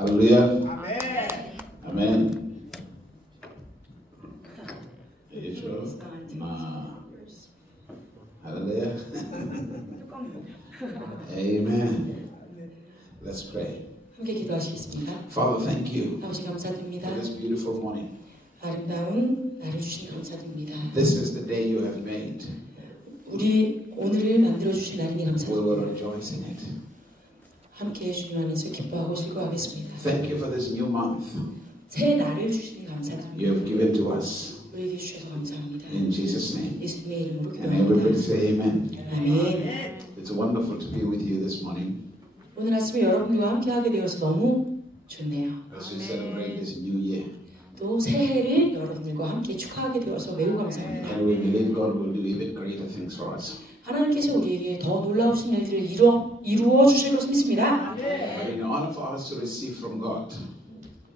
Hallelujah. Amen. Amen. Hallelujah. Amen. Let's pray. 함께 기도하시겠습니다. Father, thank you 아버지 감사드립니다. for this beautiful morning. 아름다운 날을 주신 감사드립니다. This is the day you have made. 우리 오늘을 만들어 주신 날이니 We will 감사드립니다. rejoice in it. 함께 해주님 안에서 기뻐하고 즐거워하겠습니다. Thank you for this new month 새 날을 주시니 감사드립니다. you have given to us. 우리에게 주셔서 감사합니다. In Jesus' name. 예수님의 이름으로 And everybody 기도합니다. say amen. 아멘. It's wonderful to be with you this morning 오늘 아침에 여러분들과 함께 하게 되어서 너무 좋네요. as we celebrate this new year. 또 새해를 여러분들과 함께 축하하게 되어서 매우 감사합니다. And we believe God will do even greater things for us. 하나님께서 우리에게 더 놀라우신 일들을 이루어 주실 것을 믿습니다. But in order for us to receive from God,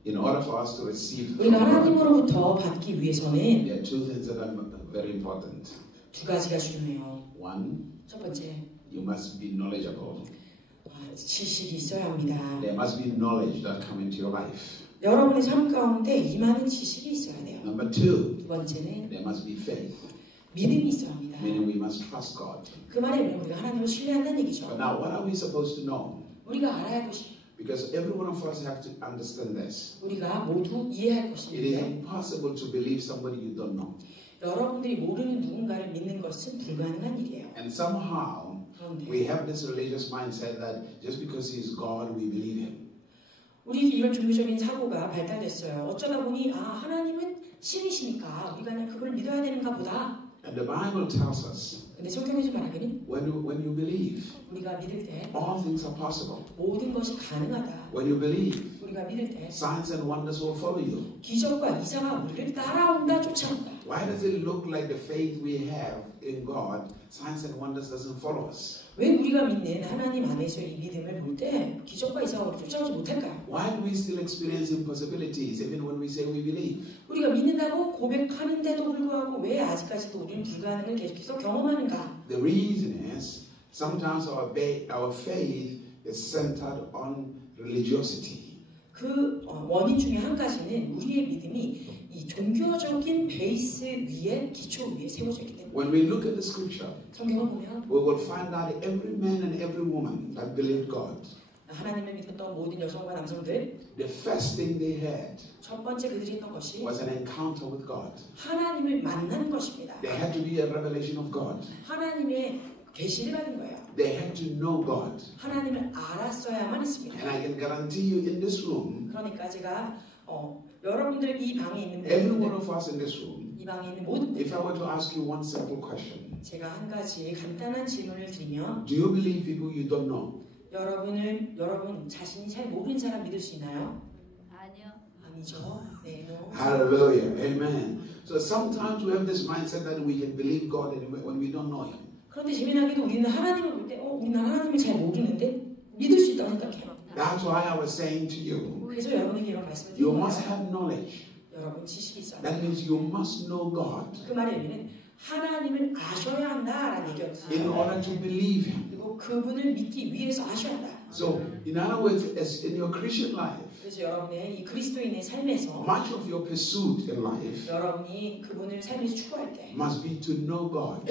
in order for us to receive from 우리가 God, 하나님으로부터 받기 위해서는 there are two things that are very important. 두 가지가 중요해요. One, 첫 번째, you must be knowledgeable. 지식이 있어야 합니다. There must be knowledge that come into your life. 여러분의 삶 가운데 임하는 지식이 있어야 돼요. Number two, 두 번째는 there must be faith, 믿음이 있어야 합니다. meaning we must trust God. 그 말에 우리가 하나님을 신뢰한다는 얘기죠. But now, what are we supposed to know? 우리가 알아야 할 것이, Because every one of us have to understand this. 우리가 모두 이해할 It is 것인데 impossible to believe somebody you don't know. 여러분들이 모르는 누군가를 믿는 것은 불가능한 일이에요. And somehow, 그런데 we have this religious mindset that just because he is God, we believe him. 우리 이런 종교적인 사고가 발달됐어요. 어쩌다 보니 하나님은 신이시니까 우리가 그냥 그걸 믿어야 되는가 보다. And the Bible tells us 근데 성경에서 말하기는 when you believe, 우리가 믿을 때 all things are possible. 모든 것이 가능하다. When you believe, 우리가 믿을 때 signs and wonders will follow you. 기적과 이사가 우리를 따라온다, 쫓아온다. Why does it look like the faith we have in God, signs and wonders doesn't follow us? 왜 우리가 믿는 하나님 안에서 이 믿음을 볼 때 기적과 이사가 우리를 쫓아오지 못할까요? Why do we still experience impossibilities even when we say we believe? 우리가 믿는다고 고백하는데도 불구하고 왜 아직까지도 우리는 불가능을 계속해서 경험하는가? The reason is sometimes our faith is centered on religiosity. 그 원인 중에 한 가지는 우리의 믿음이 이 종교적인 베이스 위에, 기초 위에 세워져 있기 때문에. When we look at the scripture, 성경을 보면 we will find out every man and every woman that believed God, 하나님을 믿었던 모든 여성과 남성들, the first thing they had 첫 번째 그들이 했던 것이 was an encounter with God. 하나님을 만난 것입니다. There had to be a revelation of God. 하나님의 계시를 받은 거예요. They had to know God. 하나님을 알았어야만 했습니다. And I can guarantee you in this room, 그러니까 제가 여러분들 이 방에 있는 every one 분들, of us in this room, 이 방에 있는 모든 if 분들, I were to ask you one simple question, 제가 한 가지 간단한 질문을 드리면 do you believe people you don't know? 여러분 자신이 잘 모르는 사람 믿을 수 있나요? 아니요. 아니죠. 네, no. Hallelujah. Amen. So sometimes we have this mindset that we can believe God when we don't know Him. 그런데 재미나게도 우리는 하나님을 볼 때, 우리는 하나님을 잘 모르는데 믿을 수 있다고 생각해요. That's why I was saying to you, 그래서 여러분에게 이런 말씀을 you 드리는 must 거예요. have knowledge. 여러분 지식이 있어요. That means you must know God 그 말의 의미는 하나님을 아셔야 한다라는 in 얘기였어요. order to believe Him. 그리고 그분을 믿기 위해서 아셔야 한다. So, in other words, as in your Christian life, 그래서 여러분의 이 그리스도인의 삶에서 much of your pursuit in life 여러분이 그분을 삶에서 추구할 때 must be to know God,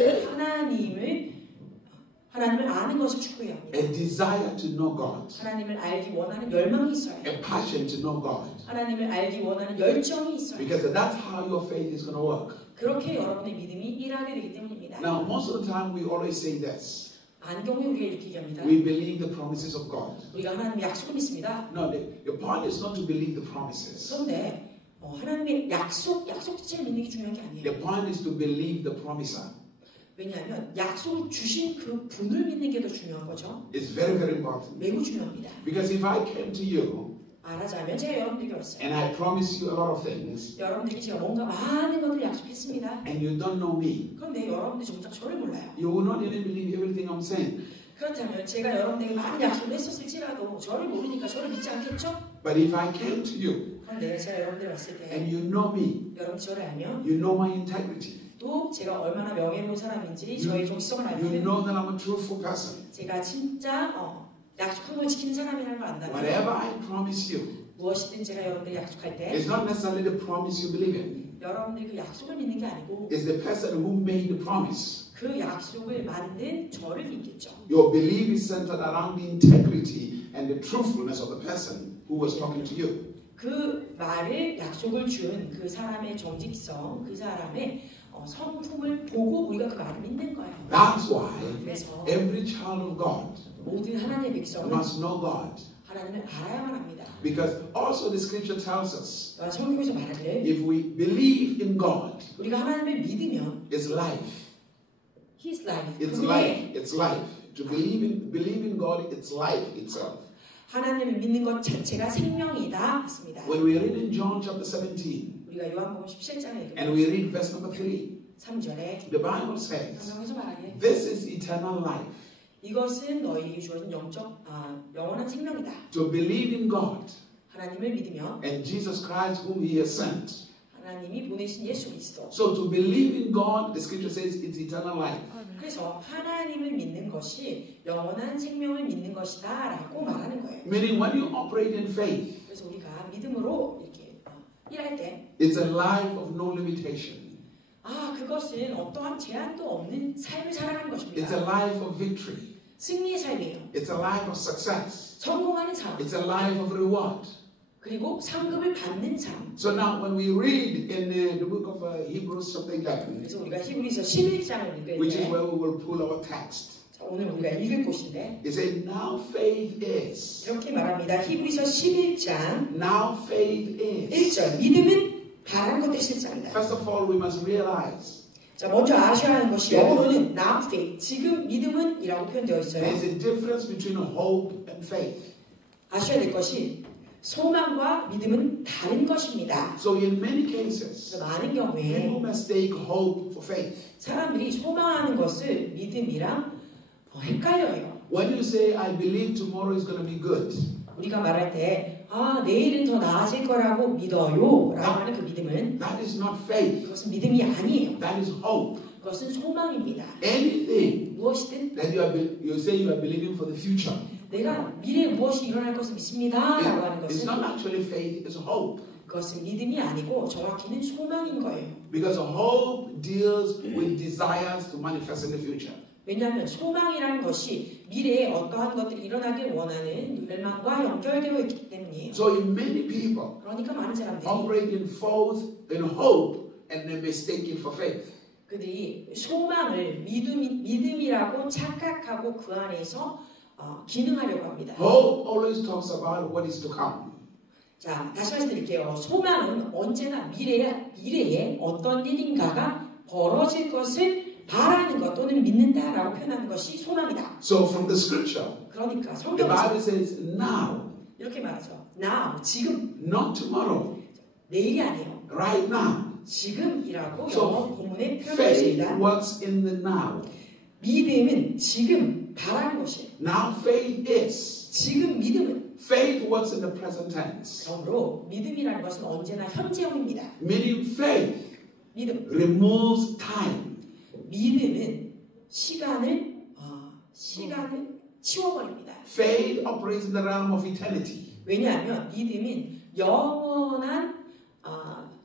하나님을 아는 것을 추구해야 합니다. a desire to know God, 하나님을 알기 원하는 열망이 있어야 해요. a passion to know God, 하나님을 알기 원하는 열정이 있어야 해요. because that's how your faith is going to work. 그렇게 여러분의 믿음이 일하게 되기 때문입니다. Now, most of the time, we always say this: 안경에 우리가 이렇게 얘기합니다. we believe the promises of God. 우리가 하나님의 약속을 믿습니다. No, your point is not to believe the promises. 그런데 하나님의 약속 자체를 믿는 게 중요한 게 아니에요. The point is to believe the promiser. 왜냐하면 약속을 주신 그 분을 믿는 게 더 중요한 거죠. It's very, very important. 매우 중요합니다. Because if I came to you 말하자면 제가 여러분들에게 왔어요. and I promise you a lot of things 여러분들이 제가 뭔가 많은 것들을 약속했습니다. and you don't know me, 그런데 여러분들이 정작 저를 몰라요. you will not even believe everything I'm saying. 그렇다면 제가 여러분들에게 많은 약속을 했었을지라도 저를 모르니까 저를 믿지 않겠죠? But if I came to you 그런데 제가 여러분들 왔을 때 and you know me, 여러분 저를 알면 you know my integrity, 또 제가 얼마나 명예로운 사람인지 저의 정체성을 you 알면 know that I'm a truthful person. 제가 진짜 약속한 걸 지키는 사람이라는 걸 안다면 Whatever I promise you, 무엇이든 제가 여러분들에게 약속할 때 It's not necessarily the promise you believe in. 여러분들이 그 약속을 믿는 게 아니고 It's the person who made the promise. 그 약속을 만든 저를 믿겠죠. Your belief is centered around the integrity and the truthfulness of the person who was talking to you. 그 말을 약속을 준 그 사람의 정직성, 그 사람의 성품을 보고 우리가 그 말을 믿는 거예요. That's why 그래서 every child of God 모든 하나님의 백성은 must know God. 하나님을 알아야만 합니다. Because also the scripture tells us 성경에서 말하기를 if we believe in God, 우리가 하나님을 믿으면 it's life. His life, It's 그분의 life. It's life. To believe in God, it's life itself. 하나님을 믿는 것 자체가 생명이다 했습니다. When we read in John chapter 17 우리가 요한복음 17장에 and we read verse number 3, 3절에 the Bible says, 성경에서 말하기를 this is eternal life. 이것은 너희에게 주어진 영원한 생명이다. To believe in God 하나님을 믿으며 and Jesus Christ whom He has sent. 하나님이 보내신 예수 그리스도. So to believe in God, the scripture says it's eternal life. 그래서 하나님을 믿는 것이 영원한 생명을 믿는 것이다라고 말하는 거예요. Meaning when you operate in faith, 그래서 우리가 믿음으로 이렇게 일할 때, it's a life of no limitation. 그것은 어떠한 제한도 없는 삶을 살아가는 It's a 것입니다. life of victory. 승리의 삶이에요. It's a life of success. 성공하는 삶. It's a life of reward. 그리고 상급을 받는 삶. So now when we read in the book of Hebrews chapter 11, 그래서 우리가 히브리서 11장을 읽을 which is 때, where we will pull our text, 자, 오늘 우리가 읽을 곳인데 it says, now faith is. 이렇게 말합니다. 히브리서 11장 Now faith is. 1절 믿음은 바라는 것들이 실상이다. First of all, we must realize 자, 먼저 아셔야 하는 것이 영어로는 now faith, 지금 믿음은 이라고 표현되어 있어요. there's a difference between hope and faith. 아셔야 될 것이 소망과 믿음은 다른 것입니다. So in many cases, 그래서 많은 경우에 people mistake hope for faith. 사람들이 소망하는 것을 믿음이랑 헷갈려요. When you say, I believe tomorrow is going to be good, 우리가 말할 때 내일은 더 나아질 거라고 믿어요 라고 하는 그 믿음은 that is not faith. 그것은 믿음이 아니에요. That is hope. 그것은 소망입니다. Anything 무엇이든 that you say you are believing for the future, 내가 미래에 무엇이 일어날 것을 믿습니다 라고 하는 it's 것은 not actually faith, it's hope. 그것은 믿음이 아니고 정확히는 소망인 거예요. Because hope deals with desires to manifest in the future. 왜냐하면 소망이라는 것이 미래에 어떠한 것들이 일어나길 원하는 열망과 연결되어 있기 때문이에요. So in many people 그러니까 많은 사람들이 operate in hope and they mistake it for faith. 그들이 소망을 믿음이라고 착각하고 그 안에서 기능하려고 합니다. Hope always talks about what is to come. 자, 다시 말씀드릴게요. 소망은 언제나 미래에 어떤 일인가가 벌어질 것을 바라는 것 또는 믿는다라고 표현하는 것이 소망이다. So from the scripture, 그러니까 the Bible 성경에서 says now, 이렇게 말하죠. Now, 지금, not tomorrow, 내일이 아니에요. right now. 지금이라고 So, 영어 본문에 Faith 표현했습니다. works in the now. 믿음은 지금 바라는 것이에요. Now faith is. 지금 믿음은 Faith works in the present tense. 그러므로 믿음이라는 것은 언제나 현재형입니다. Meaning faith 믿음. removes time. 믿음은 시간을 치워버립니다. Faith operates in the realm of eternity. 왜냐하면 믿음은 영원한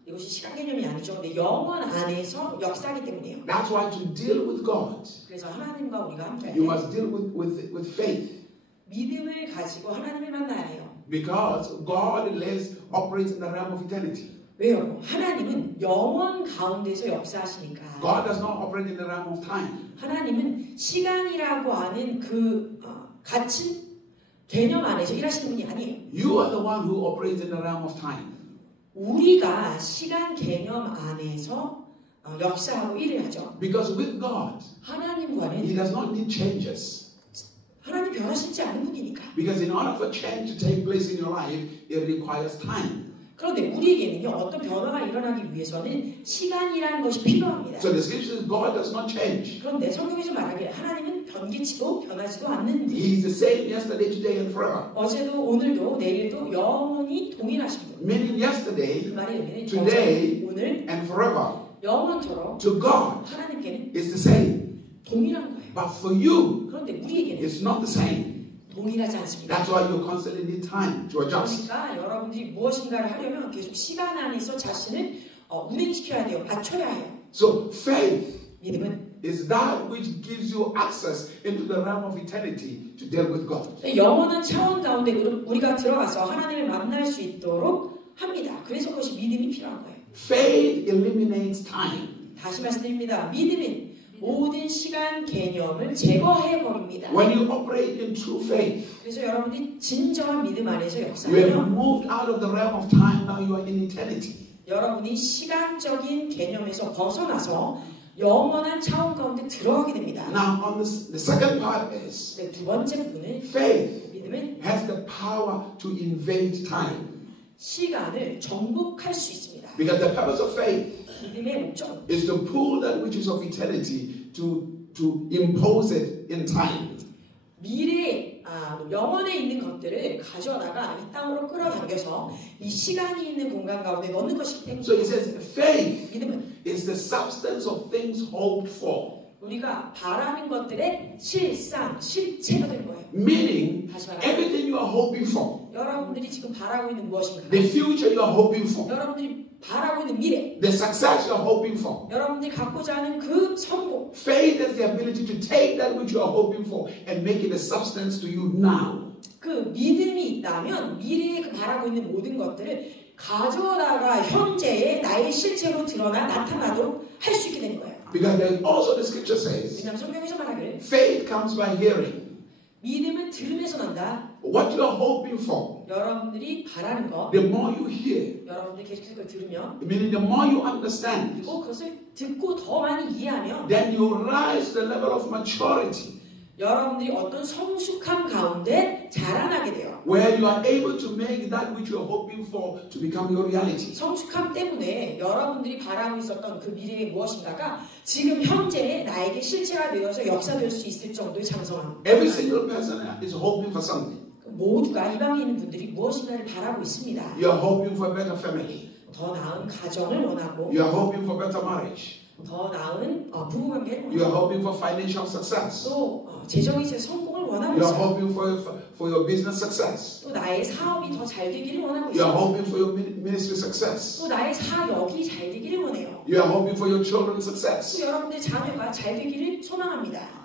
이것이 시간 개념이 아니죠. 근데 영원 안에서 역사하기 때문이에요. That's why to deal with God, 그래서 하나님과 우리가 함께할 you 때 must deal with faith. 믿음을 가지고 하나님을 만나야 해요. Because God operates in the realm of eternity. 왜요? 하나님은 영원 가운데서 역사하시니까. God does not operate in the realm of time. 하나님은 시간이라고 하는 그 갇힌 개념 안에서 일하시는 분이 아니에요. You are the one who operates in the realm of time. 우리가 시간 개념 안에서 역사하고 일을 하죠. Because with God, 하나님과는 He does not need changes. 하나님 변하시지 않은 분이니까. Because in order for change to take place in your life, it requires time. 그런데 우리에게는요, 어떤 변화가 일어나기 위해서는 시간이라는 것이 필요합니다. So the scripture says God does not change. 그런데 성경에서 말하기를 하나님은 변기치도 변하지도 않는 분. He is the same yesterday, today, and forever. 어제도 오늘도 내일도 영원히 동일하신 분. Meaning 그 yesterday, 말의 의미는 today, 어제, 오늘, and forever. 영원토록 To God, 하나님께는 it's the same. 동일한 거예요. But for you, 그런데 우리에게는 it's not the same. 동일하지 않습니다. That's why you constantly need time to adjust. 그러니까 여러분들이 무엇인가를 하려면 계속 시간 안에서 자신을 운행시켜야 돼요. 맞춰야 해요. So faith 믿음은 is that which gives you access into the realm of eternity to deal with God. 영원한 차원 가운데 우리가 들어가서 하나님을 만날 수 있도록 합니다. 그래서 그것이 믿음이 필요한 거예요. Faith eliminates time. 다시 말씀드립니다. 믿음은 모든 시간 개념을 제거해 버립니다. When you operate in true faith, 그래서 여러분이 진정한 믿음 안에서 you have 역사하면 moved out of the realm of time. Now you are in eternity. 여러분이 시간적인 개념에서 벗어나서 영원한 차원 가운데 들어가게 됩니다. Now, on the second part is 네, 두 번째 부분은 faith 믿음은 has the power to invade time. 시간을 정복할 수 있습니다. Because the purpose of faith 믿음의 목적 is to pull that which is of eternity to impose it in time. 미래 영원에 있는 것들을 가져다가 이 땅으로 끌어당겨서 이 시간이 있는 공간 가운데 넣는 것이기 때문에 So it says faith 믿음은 is the substance of things hoped for. 우리가 바라는 것들의 실체가 된 거예요. Meaning, 다시 말하면 everything you are hoping for, 여러분들이 지금 바라고 있는 무엇인가? the future you are hoping for, 여러분들이 바라고 있는 미래, the success you are hoping for. 여러분들이 갖고자 하는 그 성공. Faith has the ability to take that which you are hoping for and make it a substance to you now. 그 믿음이 있다면 미래에 그 바라고 있는 모든 것들을 가져다가 현재의 나의 실체로 드러나 나타나도록 할 수 있게 되는 거예요. Because then also the scripture says, 왜냐하면 성경에서 말하기를 faith comes by hearing. 믿음은 들음에서 난다. What you are hoping for, 여러분들이 바라는 것, the more you hear, 여러분들이 계속 그걸 들으면 meaning the more you understand, 그리고 그것을 듣고 더 많이 이해하면 then you rise to the level of maturity, 여러분들이 어떤 성숙함 가운데 자라나게 돼요. where you are able to make that which you are hoping for to become your reality. 성숙함 때문에 여러분들이 바라고 있었던 그 미래의 무엇인가가 지금 현재 나에게 실체가 되어서 역사될 수 있을 정도의 장성함. Every single person is hoping for something. 모두가 이 방에 있는 분들이 무엇인가를 바라고 있습니다. You are hoping for a better family. 더 나은 가정을 원하고 You are hoping for better marriage. 더 나은 부부관계를 You are 원하고 hoping for financial success. 또 재정의 성공을 원하고 You are 있어요. hoping for your business success. 또 나의 사업이 더 잘 되기를 원하고 You are 있어요. hoping for your ministry success. 또 나의 사역이 잘 되기를 원해요. You are hoping for your children's 또 success. 여러분들 자녀가 잘 되기를 소망합니다.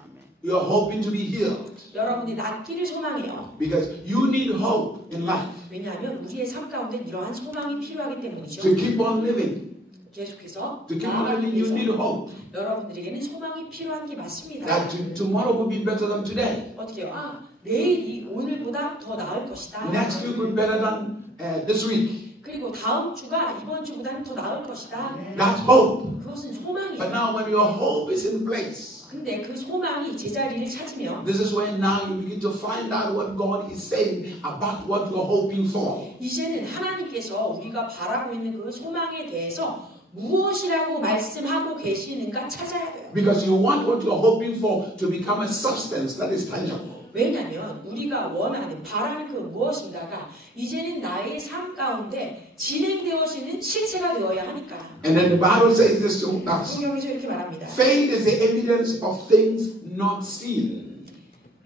You are hoping to be healed. 여러분이 낫기를 소망해요. Because you need hope in life 왜냐하면 우리의 삶 가운데 이러한 소망이 필요하기 때문이죠. to keep on living. 계속해서 To keep on 나아가기 living, you need 위해서 hope 여러분들에게는 소망이 필요한 게 맞습니다. that tomorrow will be better than today. 어떻게요? 내일이 오늘보다 더 나을 것이다. Next week will be better than this week. 그리고 다음 주가 이번 주보다는 더 나을 것이다. That's hope. 그것은 But 소망이에요. now when your hope is in place, 근데 그 소망이 제자리를 찾으면 this is when now you begin to find out what God is saying about what you are hoping for. 이제는 하나님께서 우리가 바라고 있는 그 소망에 대해서 무엇이라고 말씀하고 계시는가 찾아야 돼요. Because you want what you are hoping for to become a substance that is tangible. 왜냐하면 우리가 원하는 바라는 그 무엇인가가 이제는 나의 삶 가운데 진행되어지는 실체가 되어야 하니까. And then the Bible says this to us. 성경에서 이렇게 말합니다. Faith is the evidence of things not seen.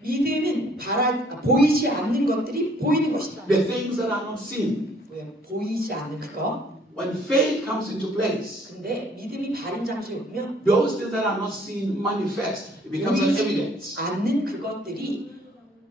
믿음은 보이지 않는 것들이 보이는 것이다. The things that are not seen. 보이지 않는 그거. When faith comes into place, 근데 믿음이 바른 장소에 오면 those things that are not seen manifest. It becomes an evidence. 않는 그것들이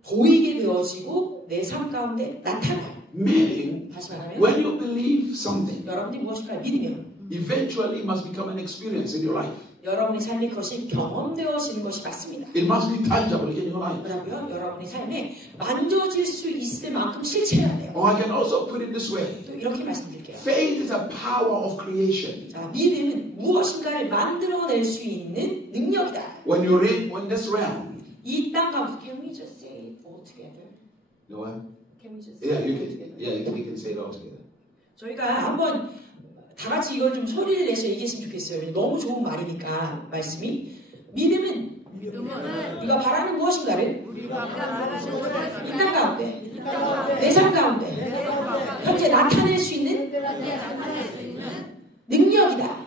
보이게 되어지고 내 삶 가운데 나타나요. Meaning, 다시 말하면 when you believe something, 여러분들이 무엇인가를 믿으면 eventually it must become an experience in your life. 여러분의 삶에 그것이 경험되어지는 것이 맞습니다. It must be tangible in your life. 그러고요, 여러분의 삶에 만져질 수 있을 만큼 실체해야 돼요. Or I can also put it this way. 또 이렇게 말씀드릴게요. Faith is a power of creation. 자, 믿음은 무엇인가를 만들어낼 수 있는 능력이다. When you read in this realm, 이 땅 가운데 Can we just say it all together? you know what? Can we just say Yeah, it you all can. together? Yeah, you can say it all together. 저희가 한번 다 같이 이걸 좀 소리를 내서 얘기했으면 좋겠어요. 너무 좋은 말이니까 말씀이 믿음은 우리가 바라는 무엇인가를 이 땅 가운데 내 삶 가운데 현재 나타낼 수 있는 능력이다.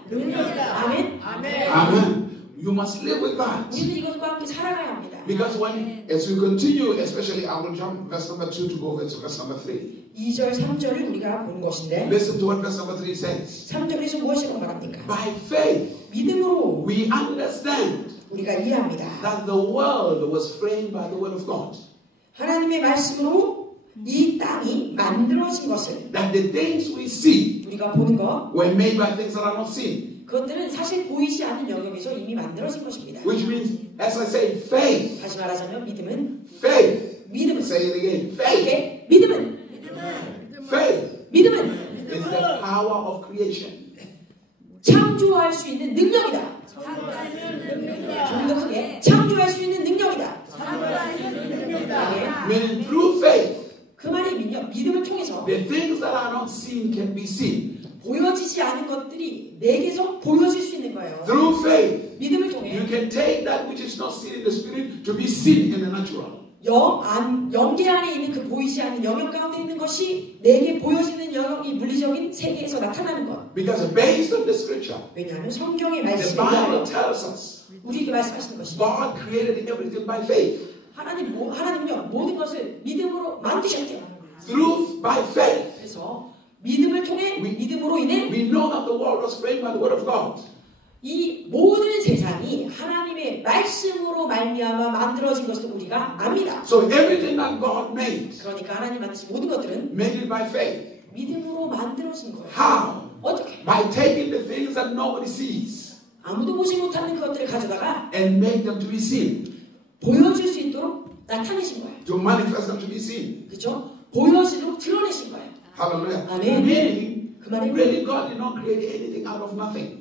아멘. Amen. You must live with that. 우리는 이것과 함께 살아가야 합니다. Because when, as we continue, especially I will jump verse number 2 to go verse number 3. 2절, 3절을 우리가 본 것인데 Listen to what verse number 3 says. 3절에서 무엇이라고 말합니까? By faith, 믿음으로 we understand 우리가 이해합니다. that the world was framed by the word of God. 하나님의 말씀으로 이 땅이 만들어진 것을 That the things we see 우리가 보는 것 were made by things that are not seen. 그것들은 사실 보이지 않는 영역에서 이미 만들어진 것입니다. Which means, as I say, faith. 다시 말하자면 믿음은 Faith. 믿음은 Say it again. Faith. 믿음은 Faith 믿음은 is the power of creation. 창조할 수 있는 능력이다. 좀 더 크게 창조할 수 있는 능력이다. Meaning through faith, 그 말이 믿음을 통해서 the things that are not seen can be seen. 보여지지 않은 것들이 내게서 보여질 수 있는 거예요. Through faith, 믿음을 통해 you can take that which is not seen in the spirit to be seen in the natural. 영계 안에 있는 그 보이지 않는 영역 가운데 있는 것이 내게 보여지는 영역이 물리적인 세계에서 나타나는 것. Because based on the scripture, 왜냐하면 성경의 the 말씀에 Bible 의하여 tells us 우리에게 말씀하시는 것이 God created everything by faith. 하나님은요 모든 것을 믿음으로 만드셨대요. By faith, 그래서 믿음을 통해 믿음으로 인해 we know that the world was framed by the word of God. 이 모든 세상이 하나님의 말씀으로 말미암아 만들어진 것을 우리가 압니다. So everything that God made, 그러니까 하나님 만드신 모든 것들은 made it by faith. 믿음으로 만들어진 거예요. How? 어떻게? By taking the things that nobody sees 아무도 보지 못하는 그것들을 가져다가 and make them to be seen. 보여줄 수 있도록 나타내신 거예요. To manifest them to be seen. 그렇죠? 보여지도록 드러내신 거예요. Hallelujah. 아멘. Meaning, 그 말은 really God did not create anything out of nothing.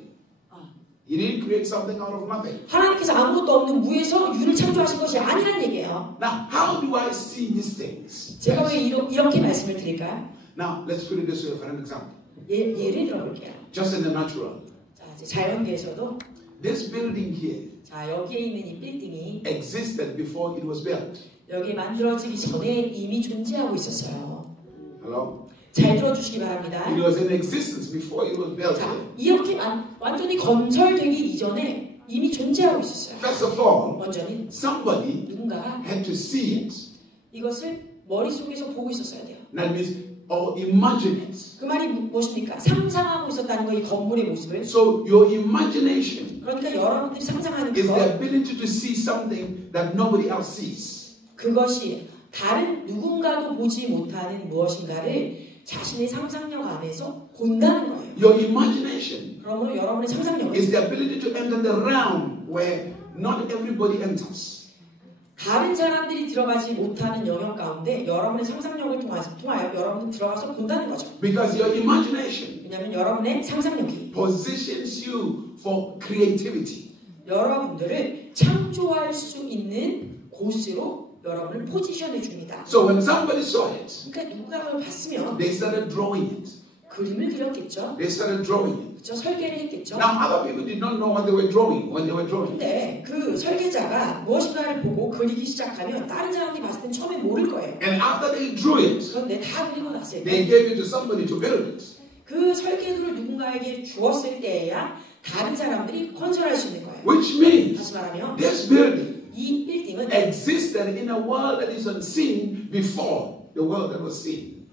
He didn't create something out of nothing. 하나님께서 아무것도 없는 무에서 유를 창조하신 것이 아니란 얘기예요. Now, how do I see these things? 제가 왜 이렇게 말씀을 드릴까요? Now, let's put it this way for an example. 예를 들어볼게요. Just in the natural. 자, 이제 자연계에서도 This building here 자, 여기에 있는 이 빌딩이 existed before it was built. 여기 만들어지기 전에 이미 존재하고 있었어요. Hello? 잘 들어주시기 바랍니다. It was in existence before it was built. 자, 이렇게 완전히 건설되기 이전에 이미 존재하고 있었어요. First of all, 먼저는 somebody 누군가가 had to see it. 이것을 머릿속에서 보고 있었어야 돼요. That means, or imagine it. 그 말이 무엇입니까? 상상하고 있었다는 거, 이 건물의 모습을. So your imagination 그러니까 여러분들이 상상하는 is the 그것, ability to see something that nobody else sees. 그것이 다른 누군가도 보지 못하는 무엇인가를 자신의 상상력 안에서 본다는 거예요. Your imagination 그러므로 여러분의 상상력은 is the ability to enter the realm where not everybody enters. 다른 사람들이 들어가지 못하는 영역 가운데 여러분의 상상력을 통하여 여러분은 들어가서 본다는 거죠. Because your imagination 왜냐하면 여러분의 상상력이 positions you for creativity. 여러분들을 창조할 수 있는 곳으로 여러분을 포지션해 줍니다. So when somebody saw it, 그러니까 누가 그걸 봤으면 they started drawing it. 그림을 그렸겠죠. They started drawing it. 그렇죠? 설계를 했겠죠. Now other people did not know what they were drawing when they were drawing. 근데 그 설계자가 무엇인가를 보고 그리기 시작하면 다른 사람들이 봤을 땐 처음에 모를 거예요. And after they drew it, 그런데 다 그리고 났을 they 때 gave it to somebody to build it. 그 설계도를 누군가에게 주었을 때에야 다른 사람들이 건설할 수 있는 거예요. Which means 다시 말하면 this building 이 빌딩은 existed in a world that is unseen before the world that was seen.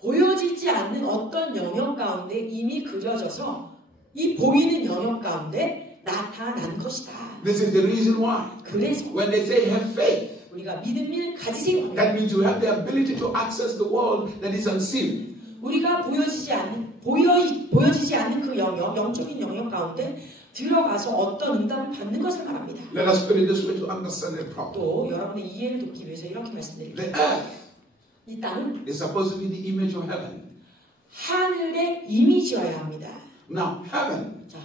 보여지지 않는 어떤 영역 가운데 이미 그려져서 이 보이는 영역 가운데 나타난 것이다. This is the reason why 그래서 when they say have faith, 우리가 믿음을 가지세요. that means you have the ability to access the world that is unseen. 우리가 보여지지 않는 그 영적인 영역 가운데 들어가서 어떤 응답을 받는 것을 말합니다. Let us put it this way to understand it properly. 또 여러분의 이해를 돕기 위해서 이렇게 말씀드립니다. The earth 이 땅은 is supposed to be the image of heaven. 하늘의 이미지여야 합니다. Now, heaven, 자,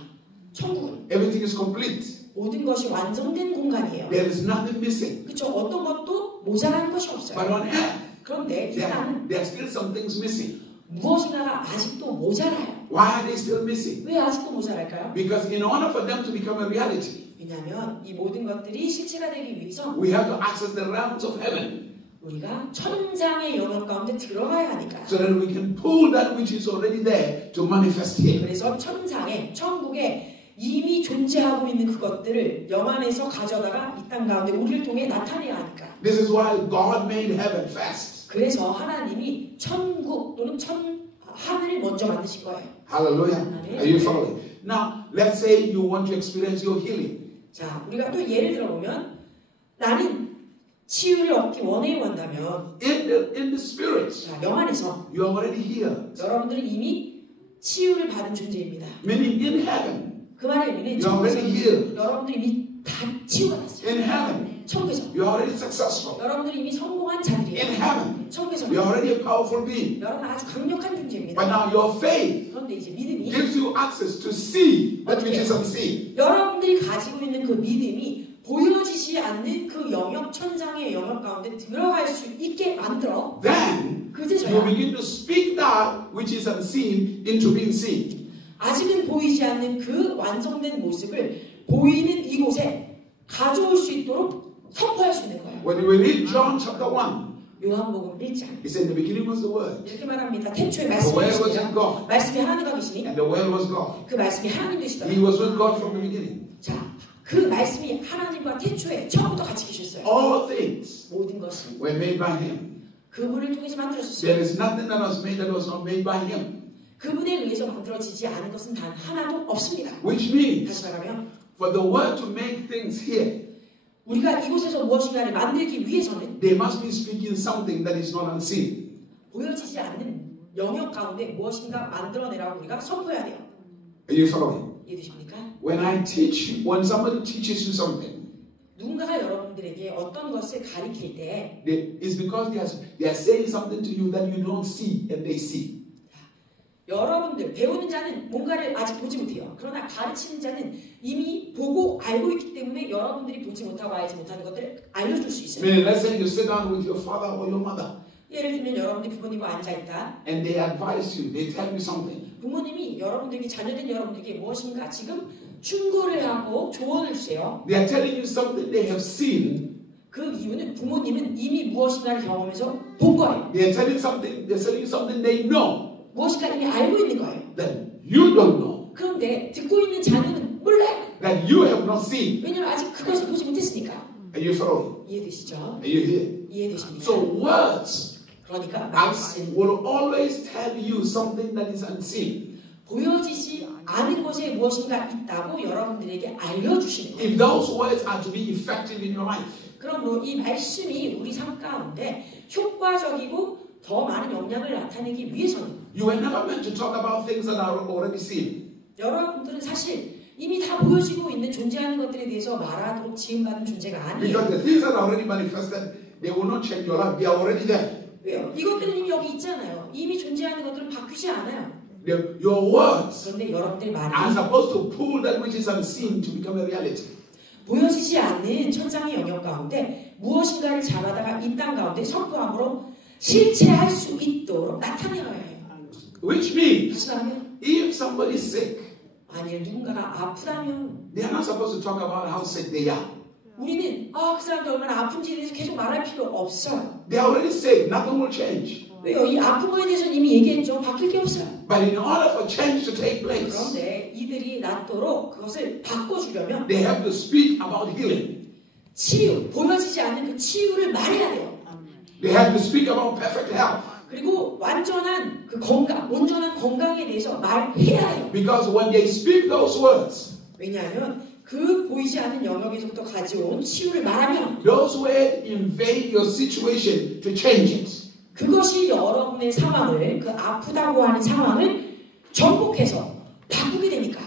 천국은 everything is complete. 모든 것이 완성된 공간이에요. There is nothing missing. 그렇죠? 어떤 것도 모자라는 것이 없어요. But on earth, 그런데 이 땅은 there are still some things missing. 무엇인가가 아직도 모자라요. Why are they still missing? 왜 아직도 모자랄까요? Because in order for them to become a reality, 왜냐하면 이 모든 것들이 실체가 되기 위해서 we have to access the realms of heaven 우리가 천상의 영역 가운데 들어가야 하니까. so that we can pull that which is already there to manifest here. 그래서 천상의 천국의 이미 존재하고 있는 그것들을 영 안에서 가져다가 이 땅 가운데 우리를 통해 나타내야 하니까. This is why God made heaven first. 그래서 하나님이 천국 또는 하늘을 먼저 만드신 거예요. Hallelujah. Are you following? Now, let's say you want to experience your healing. 자, 우리가 또 예를 들어보면 나는 치유를 얻기 원한다면 In the spirit, 자, 영 안에서 you are already here. 여러분들은 이미 치유를 받은 존재입니다. Meaning in heaven, 그 말의 의미는 you are already here. 여러분들이 이미 다 치유가 됐어요. In heaven, 천국에서 you are already successful. 여러분들이 이미 성공한 In 자들이에요. heaven, 천국에서 you are already a powerful being. 여러분 아주 강력한 존재입니다. But now your faith 그런데 이제 믿음이 gives you access to see that which is unseen. 여러분들이 가지고 있는 그 믿음이 보여지지 않는 그 영역 천상의 영역 가운데 들어갈 수 있게 만들어. Then you 그제서야 begin to speak that which is unseen into being seen. 아직은 보이지 않는 그 완성된 모습을 보이는 이곳에 가져올 수 있도록 선포할 수 있는 거예요. When we read John chapter 1, 요한복음 1장 it said in the beginning was the Word. 이렇게 말합니다. 태초에 The 말씀이 Word was in 계시니라. God. 말씀이 하나님과 계시니 And the Word was God. 그 말씀이 하나님 되시더라. He was with God from the beginning. 자, 그 말씀이 하나님과 태초에 처음부터 같이 계셨어요. All things 모든 것이 were made by Him. 그분을 통해서 만들어졌어요. There is nothing that was made that was not made by Him. 그분에 의해서 만들어지지 않은 것은 단 하나도 없습니다. Which 다시 means 말하면 for the Word to make things here, 우리가 이곳에서 무엇인가를 만들기 위해서는 they must be speaking something that is not unseen. 보여지지 않는 영역 가운데 무엇인가 만들어내라고 우리가 선포해야 돼요. Are you following? 이해되십니까? When somebody teaches you something, 누군가가 여러분들에게 어떤 것을 가리킬 때 it's because they are saying something to you that you don't see and they see. 여러분들 배우는 자는 뭔가를 아직 보지 못해요. 그러나 가르치는 자는 이미 보고 알고 있기 때문에 여러분들이 보지 못하고 알지 못하는 것들을 알려줄 수 있어요. Meaning, let's say you sit down with your father or your mother 예를 들면 여러분들이 부모님과 앉아있다. and they advise you, they tell you something. 부모님이 여러분들에게 자녀된 여러분들에게 무엇인가 지금 충고를 하고 조언을 주세요. They are telling you something they have seen. 그 이유는 부모님은 이미 무엇인가를 경험해서 본 거예요. They're telling you something they know 무엇인가 이미 알고 있는 거예요. that you don't know, 그런데 듣고 있는 자녀는 몰라요. that you have not seen. 왜냐하면 아직 그것을 보지 못했으니까. Are you following? 이해되시죠? Are you here? 이해되십니까? So words 그러니까 말씀 will always tell you something that is unseen. 보여지지 않은 곳에 무엇인가 있다고 여러분들에게 알려주시는 거예요. If those words are to be effective in your life, 그럼 이 말씀이 우리 삶 가운데 효과적이고 더 많은 영향을 나타내기 위해서는 you were never meant to talk about things that are already seen. 여러분들은 사실 이미 다 보여지고 있는 존재하는 것들에 대해서 말하도록 지음받은 존재가 아니에요. Because the things that are already manifested, they will not change your life. They are already there. 왜요? 이것들은 이미 여기 있잖아요. 이미 존재하는 것들은 바뀌지 않아요. Your words 그런데 여러분들의 are 말이 supposed to pull that which is unseen to become a reality. 보여지지 않는 천상의 영역 가운데 무엇인가를 잡아다가 이 땅 가운데 선포함으로 실체할 수 있도록 나타내야 해요. Which means, 다시 말하면 if somebody is sick, 만일 누군가가 아프다면 they are not supposed to talk about how sick they are. 우리는 그 사람이 얼마나 아픈지에 대해서 계속 말할 필요 없어요. They are already sick. Nothing will change. 왜요? 이 아픈 거에 대해서는 이미 얘기했죠. 바뀔 게 없어요. But in order for change to take place, 그런데 이들이 낫도록 그것을 바꿔주려면 they have to speak about healing. 치유, 보여지지 않는 그 치유를 말해야 돼요. They have to speak about perfect health. 그리고 완전한 그 건강, 온전한 건강에 대해서 말해야 해요. Because when they speak those words, 왜냐하면 그 보이지 않는 영역에서부터 가져온 치유를 말하면 those words invade your situation to change it. 그것이 여러분의 상황을, 그 아프다고 하는 상황을 정복해서 바꾸게 되니까.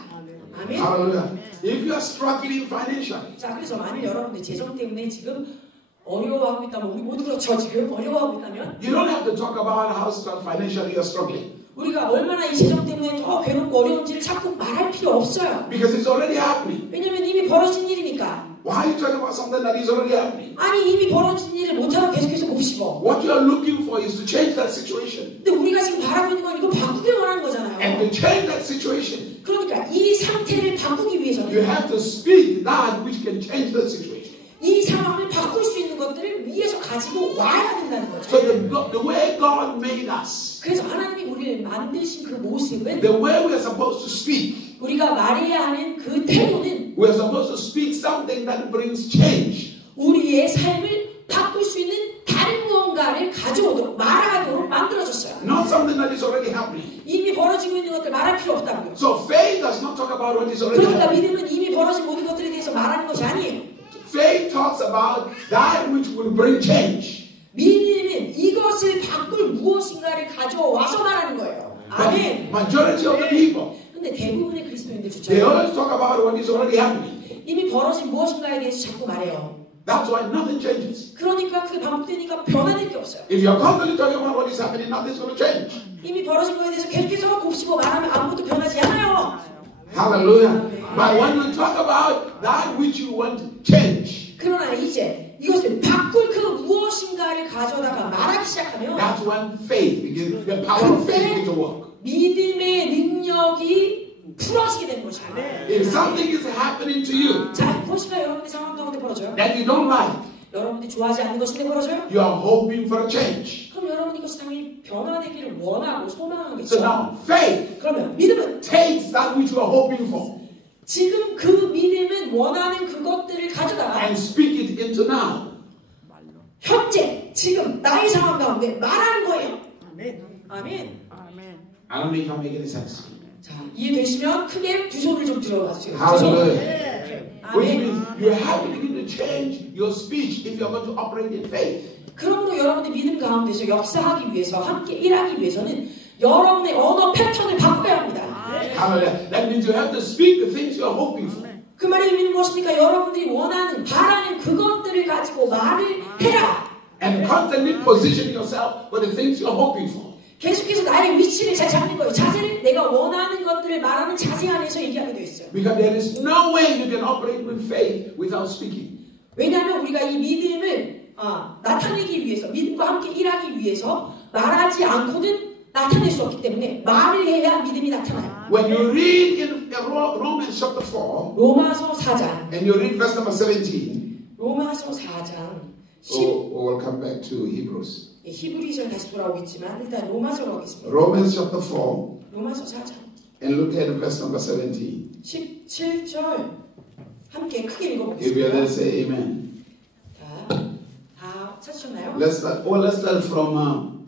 아멘. Hallelujah. If you are struggling financially, 자, 그래서 만일 여러분들 재정 때문에 지금 어려워하고 있다면, 우리 모두 그렇죠. 지금 어려워하고 있다면 you don't have to talk about how financially you're struggling. 우리가 얼마나 이 재정 때문에 더 괴롭고 어려운지를 자꾸 말할 필요 없어요. Because it's already happening. 왜냐면 이미 벌어진 일이니까. Why are you talking about something that is already happening? 아니 이미 벌어진 일을 못하고 계속해서 곱씹어. What you are looking for is to change that situation. 근데 우리가 지금 바라고 있는 건 이거 바꾸길 원하는 And 거잖아요. to change that situation, 그러니까 이 상태를 바꾸기 you 위해서는 have to speak that which can change the situation. 이 상황을 바꿀 수 있는 것들을 위에서 가지고 와야 된다는 So 거죠. the way God made us, 그래서 하나님이 우리를 만드신 그 모습은 the way we are supposed to speak, 우리가 말해야 하는 그 태도는 We are supposed to speak something that brings change. 우리의 삶을 바꿀 수 있는 다른 무언가를 가져오도록 말하도록 만들어졌어요. Not something that is already happening. 이미 벌어지고 있는 것들 말할 필요 없다고요. So faith does not talk about what is already 그러니까 happening. 믿음은 이미 벌어진 모든 것들에 대해서 말하는 것이 아니에요. Faith talks about that which will bring change. 믿음은 이것을 바꿀 무엇인가를 가져와서 말하는 거예요. 아멘. Majority of the people, 근데 대부분의 그리스도인들 they 주처럼 always talk about what is already happening. 이미 벌어진 무엇인가에 대해서 자꾸 말해요. That's why nothing changes. 그러니까 그게 반복되니까 변화될 게 없어요. If you're constantly talking about what is happening, nothing's going to change. 이미 벌어진 거에 대해서 계속해서 곱씹어 말하면 아무것도 변하지 않아요. Hallelujah. But when you talk about that which you want change, 그러나 이제 이것을 바꿀 그 무엇인가를 가져다가 말하기 시작하면 that's when faith begins, the power of faith begins to work. 믿음의 능력이 풀어지게 되는 것입니다. If something is happening to you 자, 무엇인가 여러분의 상황 가운데 벌어져요. that you don't like, 여러분들이 좋아하지 않는 것인데 벌어져요. you are hoping for a change. 그럼 여러분이 이것이 당연히 변화되기를 원하고 So 소망하겠죠. now faith 그러면 믿음은 takes that which you are hoping for 지금 그 믿음은 원하는 그것들을 가져다가 and speak it into now. 현재 지금 나의 상황 가운데 말하는 거예요. 아멘. I don't know if I'm making any sense. 자, 이해되시면 크게 두 손을 좀 들어가세요. 두 손. Hallelujah. Which 아멘. means you have to begin to change your speech if you're going to operate in faith. 그러므로 여러분의 믿음 가운데서 역사하기 위해서 함께 일하기 위해서는 여러분의 언어 패턴을 바꿔야 합니다. Hallelujah. That means you have to speak the things you're hoping for. 그 말이 의미는 무엇입니까? 여러분들이 원하는, 바라는 그것들을 가지고 말을 해라. And constantly position yourself for the things you're hoping for. 계속해서 나의 위치를 잘 잡는 거예요. 자세를 내가 원하는 것들을 말하는 자세 안에서 얘기하게 되어 있어요. Because there is no way you can operate with faith without speaking. 왜냐하면 우리가 이 믿음을 나타내기 위해서, 믿음과 함께 일하기 위해서 말하지 않고는 나타낼 수 없기 때문에 말을 해야 믿음이 나타나요. When you read in Romans chapter 4, 로마서 4장, and you read verse number 17, 로마서 4장 we'll come back to Hebrews. 히브리서 다시 돌아오겠지만 일단 로마서로 하겠습니다. Romans chapter 4, 로마서 4장 and look at verse number 17. 17절 함께 크게 If you're 읽어보겠습니다. there, say amen. 자, 다 찾으셨나요? Let's start from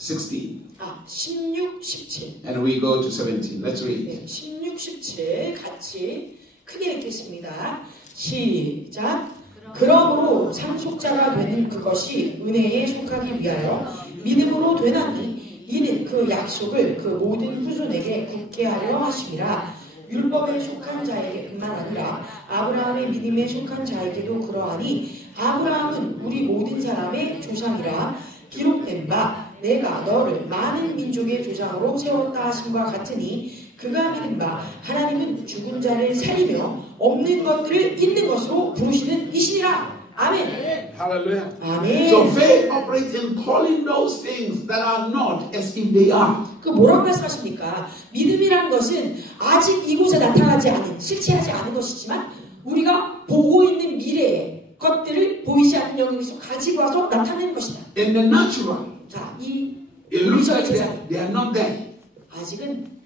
16, 16, 17. and we go to 17. Let's read. 네, 16, 17 같이 크게 읽겠습니다. 시작. 그러므로 상속자가 되는 그것이 은혜에 속하기 위하여 믿음으로 되나니 이는 그 약속을 그 모든 후손에게 굳게 하려 하심이라. 율법에 속한 자에게뿐만 아니라 아브라함의 믿음에 속한 자에게도 그러하니 아브라함은 우리 모든 사람의 조상이라 기록된 바 내가 너를 많은 민족의 조상으로 세웠다 하심과 같으니 그가 믿은 바 하나님은 죽은 자를 살리며 없는 것들을 있는 것으로 부르시는 이시니라. 아멘. Hallelujah. 아멘. So faith operates in calling those things that are not as if they are. 그 뭐라고 말씀하십니까? 믿음이라는 것은 아직 이곳에 나타나지 않은, 실체하지 않은 것이지만 우리가 보고 있는 미래의 것들을 보이지 않는 영역에서 가지고 와서 나타내는 것이다. In the natural, 자, 이 it looks like 세상 they are not there. 아직은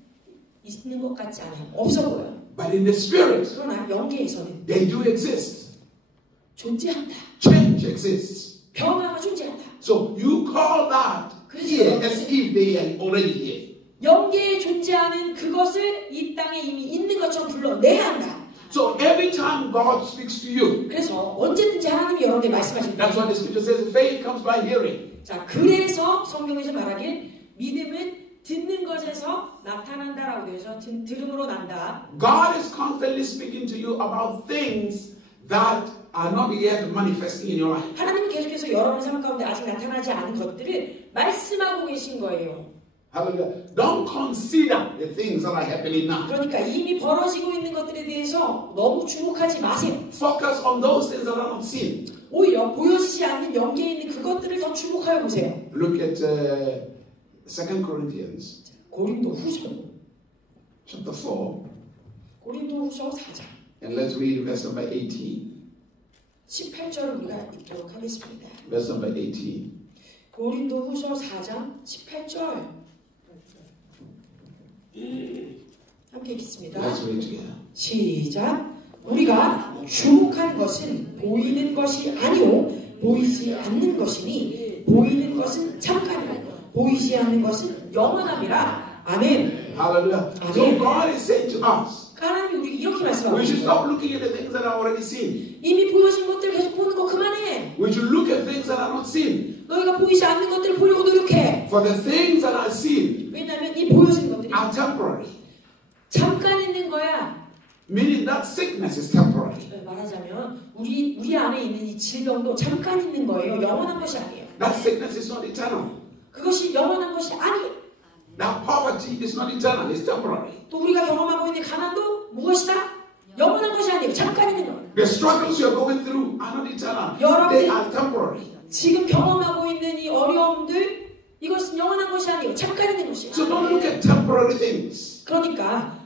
있는 것 같지 않아요. 없어 보여요. But in the spirit, 그러나 영계에서는 they do exist. 존재한다. Change exists. 변화가 존재한다. So you call that here as if they are already here. 영계에 존재하는 그것을 이 땅에 이미 있는 것처럼 불러내야 한다. So every time God speaks to you, 그래서 언제든지 하나님이 여러분에게 말씀하십니다. that's what the scripture says, faith comes by hearing. 자, 그래서 성경에서 말하길 믿음은 듣는 것에서 나타난다라고 되어 있어서 들음으로 난다. God is constantly speaking to you about things that are not yet manifesting in your life. 하나님은 계속해서 여러분의 삶 가운데 아직 나타나지 않은 것들을 말씀하고 계신 거예요. Hallelujah. Don't consider the things that are happening now. 그러니까 이미 벌어지고 있는 것들에 대해서 너무 주목하지 마세요. Focus on those things that are not seen. 오히려 보여지지 않는 영계에 있는 그것들을 더 주목하여 보세요. Look at 2 Corinthians 고린도 후서 chapter 4, 고린도 후서 4장 and let's read verse number 18. 18절을 우리가 읽도록 하겠습니다. Verse number 18. 고린도 후서 4장 18절 함께 읽겠습니다. Let's read together. 시작. 우리가 주목한 것은 보이는 것이 아니오 보이지 않는 것이니 보이는 것은 잠깐이요 보이지 않는 것은 영원함이라. 아멘. Hallelujah. So God is saying to us, 하나님이 우리 이렇게 말씀하고 we should 있어요. stop looking at the things that are already seen. 이미 보여진 것들 계속 보는 거 그만해. We should look at things that are not seen. 너희가 보이지 않는 것들을 보려고 노력해. For the things that are seen 왜냐하면 이 보여진 것들이 are temporary. 잠깐 있는 거야. Meaning that sickness is temporary. 말하자면 우리 안에 있는 이 질병도 잠깐 있는 거예요. 영원한 것이 아니에요. That sickness is not eternal. 그것이 영원한 것이 아니에요. That poverty is not eternal. It's temporary. 또 우리가 경험하고 있는 가난도 무엇이다? 영원한 것이 아니에요. 잠깐 있는 거예요. The struggles you're going through are not eternal. 여러분이- They are temporary. 지금 경험하고 있는 이 어려움들 이것은 영원한 것이 아니에요. 잠깐 있는 것이에요. So don't look at temporary things. 그러니까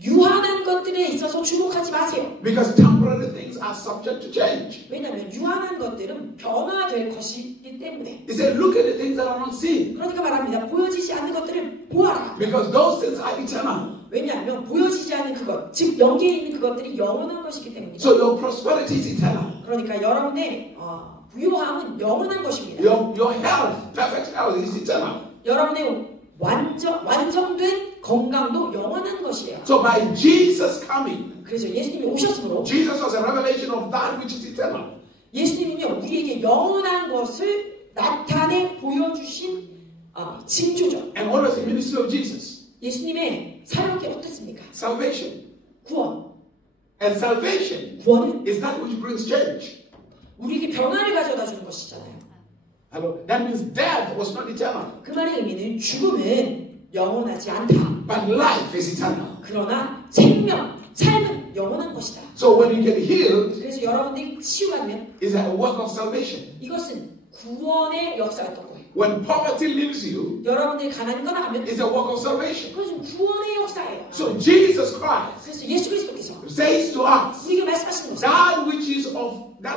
유한한 것들에 있어서 주목하지 마세요. Because temporary things are subject to change. 왜냐하면 유한한 것들은 변화될 것이기 때문에. He said, look at the things that are not seen. 그러니까 말합니다. 보여지지 않는 것들을 보아라. Because those things are eternal. 왜냐하면 보여지지 않는 그것, 즉 영계에 있는 그것들이 영원한 것이기 때문입니다. So your prosperity is eternal. 그러니까 여러분의 부요함은 영원한 것입니다. Your health, perfect health is eternal. 여러분의 완성된 건강도 영원한 것이에요. So by Jesus coming, 그래서 예수님이 오셨으므로 Jesus was a revelation of that which is eternal. 예수님은요 우리에게 영원한 것을 나타내 보여주신 징조죠. And what was the ministry of Jesus? 예수님의 사역이 어떻습니까? Salvation. 구원. And salvation 구원은 is that which brings change. 우리에게 변화를 가져다 주는 것이잖아요. Hello? That means death was not eternal. 그 말의 의미는 죽음은 영원하지 않다. But life is eternal. 그러나 삶은 영원한 것이다. So when you get healed, 그래서 여러분들이 치유받으면 it's a work of salvation. 이것은 구원의 역사였던 거예요. When poverty leaves you, 여러분들이 가난이 떠나가면 it's a work of salvation. 그것은 구원의 역사예요. So Jesus Christ 그래서 예수 그리스도께서 says to us, 우리에게 말씀하시는 것은 that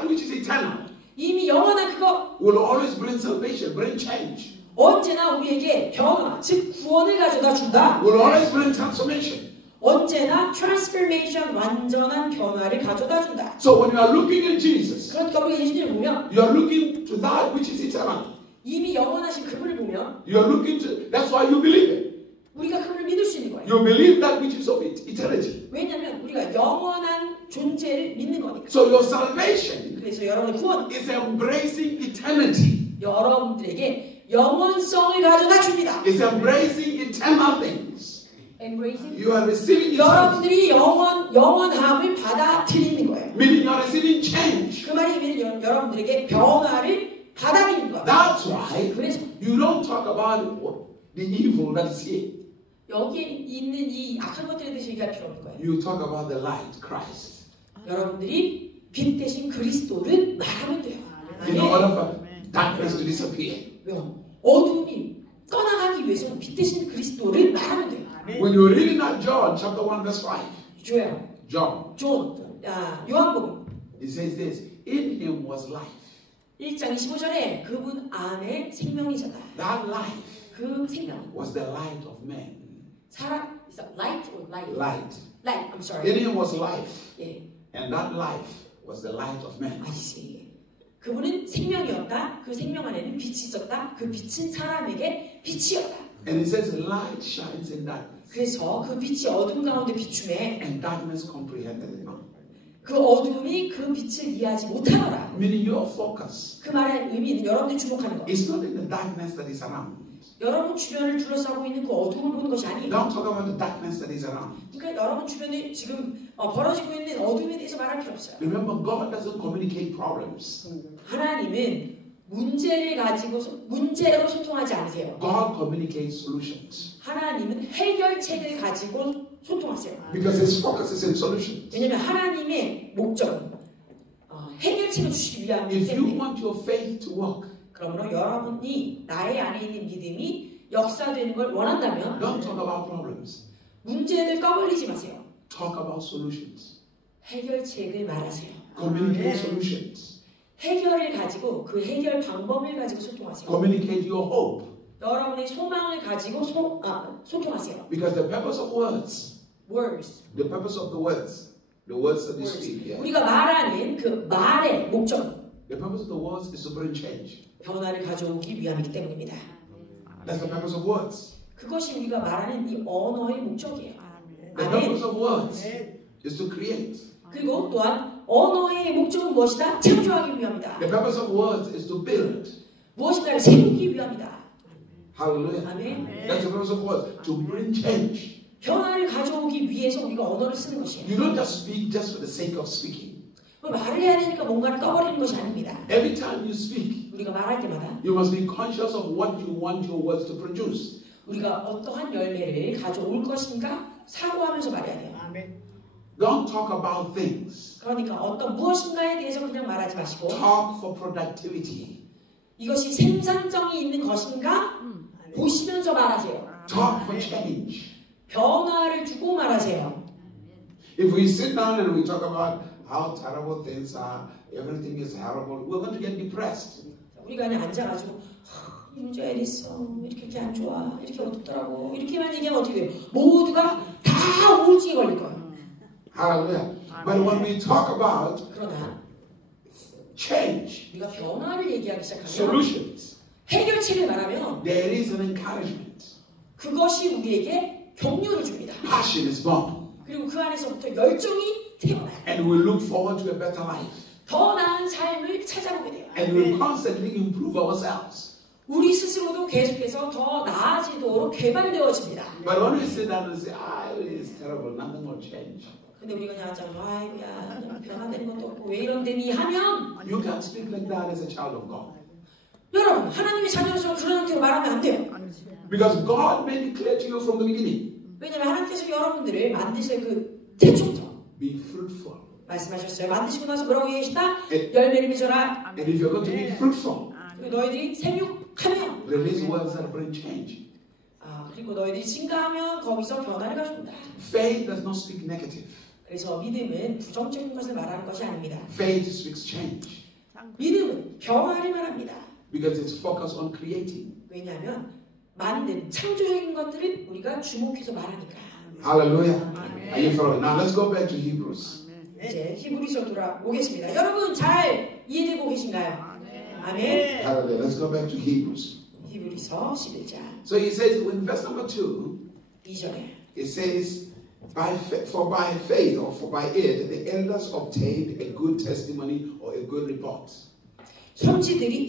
which is eternal 이미 영원한 그거 will always bring salvation, bring change, 언제나 우리에게 변화, 즉 구원을 가져다 준다. will always bring transformation. 언제나 트랜스포메이션, 완전한 변화를 가져다 준다. So when you are looking at Jesus, 그러니까 우리가 예수님을 보면 you are looking to that which is eternal. 이미 영원하신 그분을 보면 You are looking to, that's why you believe it. 우리가 그분을 믿을 수 있는 거예요. You believe that which is of eternity. 왜냐하면 우리가 영원한 존재를 믿는 거니까. So your salvation 그래서 여러분의 구원, is embracing eternity. 여러분들에게 영원성을 가져다 줍니다. It's embracing eternal things. Embracing. You are receiving eternity. 여러분들이 영원함을 받아들이는 거예요. Meaning you are receiving change. 그 말이 의미는 여러분들에게 변화를 받아들이는 거예요. That's why 그래서 you don't talk about the evil that is here. 여기에 있는 이 악한 것들에 대해서 얘기할 필요 없는 거예요. You talk about the light, Christ. 여러분들이 빛 대신 그리스도를 말하면 돼요. In order for darkness to disappear. 왜요? 어둠이 떠나가기 위해서 빛 대신 그리스도를 말하면 돼요. When you're reading that John chapter 1 verse 5. 조예요. John. 요한복음. It says this. In him was life. 1장 25절에 그분 안에 생명이잖아. That life 그 생명. was the light of man. 사람, light or light? Light. Light. I'm sorry. In him was life. 예. And that life was the light of man. I see. 그분은 생명이었다. 그 생명 안에는 빛이 있었다. 그 빛은 사람에게 빛이었다. And it says light shines in darkness. 그래서 그 빛이 어둠 가운데 비춤에 And darkness comprehended it not. 그 어둠이 그 빛을 이해하지 못하더라. Meaning your focus 그 말의 의미는 여러분들이 주목하는 것. is not in the darkness that is around. 여러분 주변을 둘러싸고 있는 그 어둠을 보는 것이 아니에요. Don't talk about the darkness that is around. 그러니까 여러분 주변에 지금 벌어지고 있는 어둠에 대해서 말할 필요 없어요. Remember, God doesn't communicate problems. 하나님은 문제로 소통하지 않으세요. God communicates solutions. 하나님은 해결책을 가지고 소통하세요. Because His focus is in solutions. 왜냐하면 하나님의 목적은 해결책을 주시기 위함이기 If you 때문에. want your faith to work, 그러므로 여러분이 나의 안에 있는 믿음이 역사되는 걸 원한다면 don't talk about problems. 문제를 떠벌리지 마세요. Talk about solutions. 해결책을 말하세요. Communicate solutions. 해결을 가지고 그 해결 방법을 가지고 소통하세요. Communicate your hope. 여러분의 소망을 가지고 소통하세요. Because the purpose of words words. The purpose of the words that we speak. Yeah. 우리가 말하는 그 말의 목적. The purpose of the words is to bring change. 변화를 가져오기 위함이기 때문입니다. That's the purpose of words. 그것이 우리가 말하는 이 언어의 목적이에요. The purpose of words is to create. 그리고 또한 언어의 목적은 무엇이다? 창조하기 위함이다. The purpose of words is to build. 무엇인가를 세우기 위함이다. Hallelujah. 아멘. That's the purpose of words, to bring change. 변화를 가져오기 위해서 우리가 언어를 쓰는 것이에요. You don't just speak just for the sake of speaking. 말을 해야 되니까 뭔가를 떠버리는 것이 아닙니다. Every time you speak, 우리가 말할 때마다 you must be conscious of what you want your words to produce. 우리가 어떠한 열매를 가져올 것인가 사고하면서 말해야 돼요. Don't talk about things. 그러니까 어떤 무엇인가에 대해서 그냥 말하지 마시고 Talk for productivity. 이것이 생산성이 있는 것인가 보시면서 말하세요. Talk for change. 변화를 두고 말하세요. If we sit down and we talk about how terrible things are, everything is horrible, we're going to get depressed. 우리가 그냥 앉아가지고 이 문제가 이랬어, 이렇게 안 좋아, 이렇게 어둡더라고, 이렇게만 얘기하면 어떻게 돼요? 모두가 다 우울증에 걸릴 거예요. Hallelujah. But when we talk about 그러나 change, 우리가 변화를 얘기하기 시작하면 solutions, 해결책을 말하면 there is an encouragement. 그것이 우리에게 격려를 줍니다. Passion is born. 그리고 그 안에서부터 열정이 태어나요. And we look forward to a better life. 더 나은 삶을 찾아보게 돼요. And we'll constantly improve ourselves. 우리 스스로도 계속해서 더 나아지도록 개발되어집니다. But when we sit down and say, it's terrible, nothing will change. 근데 우리가 그냥 앉아서 아이고야 그냥 변화되는 것도 없고 왜 이런데니 하면 You can't speak like that as a child of God. 여러분 하나님의 자녀로서 그런 형태로 말하면 안 돼요. Because God made it clear to you from the beginning. 왜냐하면 하나님께서 여러분들을 만드실 그 태초부터 Be fruitful. 말씀하셨어요. 만드시고 나서 뭐라고 얘기하시다? 열매를 맺어라. And if you're going to be fruitful, 그리고 너희들이 생육하면 release words that bring change. 그리고 너희들이 증가하면 거기서 변화를 가져온다. Faith does not speak negative. 그래서 믿음은 부정적인 것을 말하는 것이 아닙니다. Faith speaks change. 믿음은 변화를 말합니다. Because it's focused on creating. 왜냐하면 만든 창조적인 것들을 우리가 주목해서 말하니까. Hallelujah. Are you following? Now let's go back to Hebrews. 이제 히브리서 돌아오겠습니다. 여러분 잘 이해되고 계신가요? 아멘. Hallelujah. Let's go back to Hebrews. 히브리서 11장. So he says in verse number 2, 2절에 it says, for by faith or for by it, the elders obtained a good testimony or a good report. 선진들이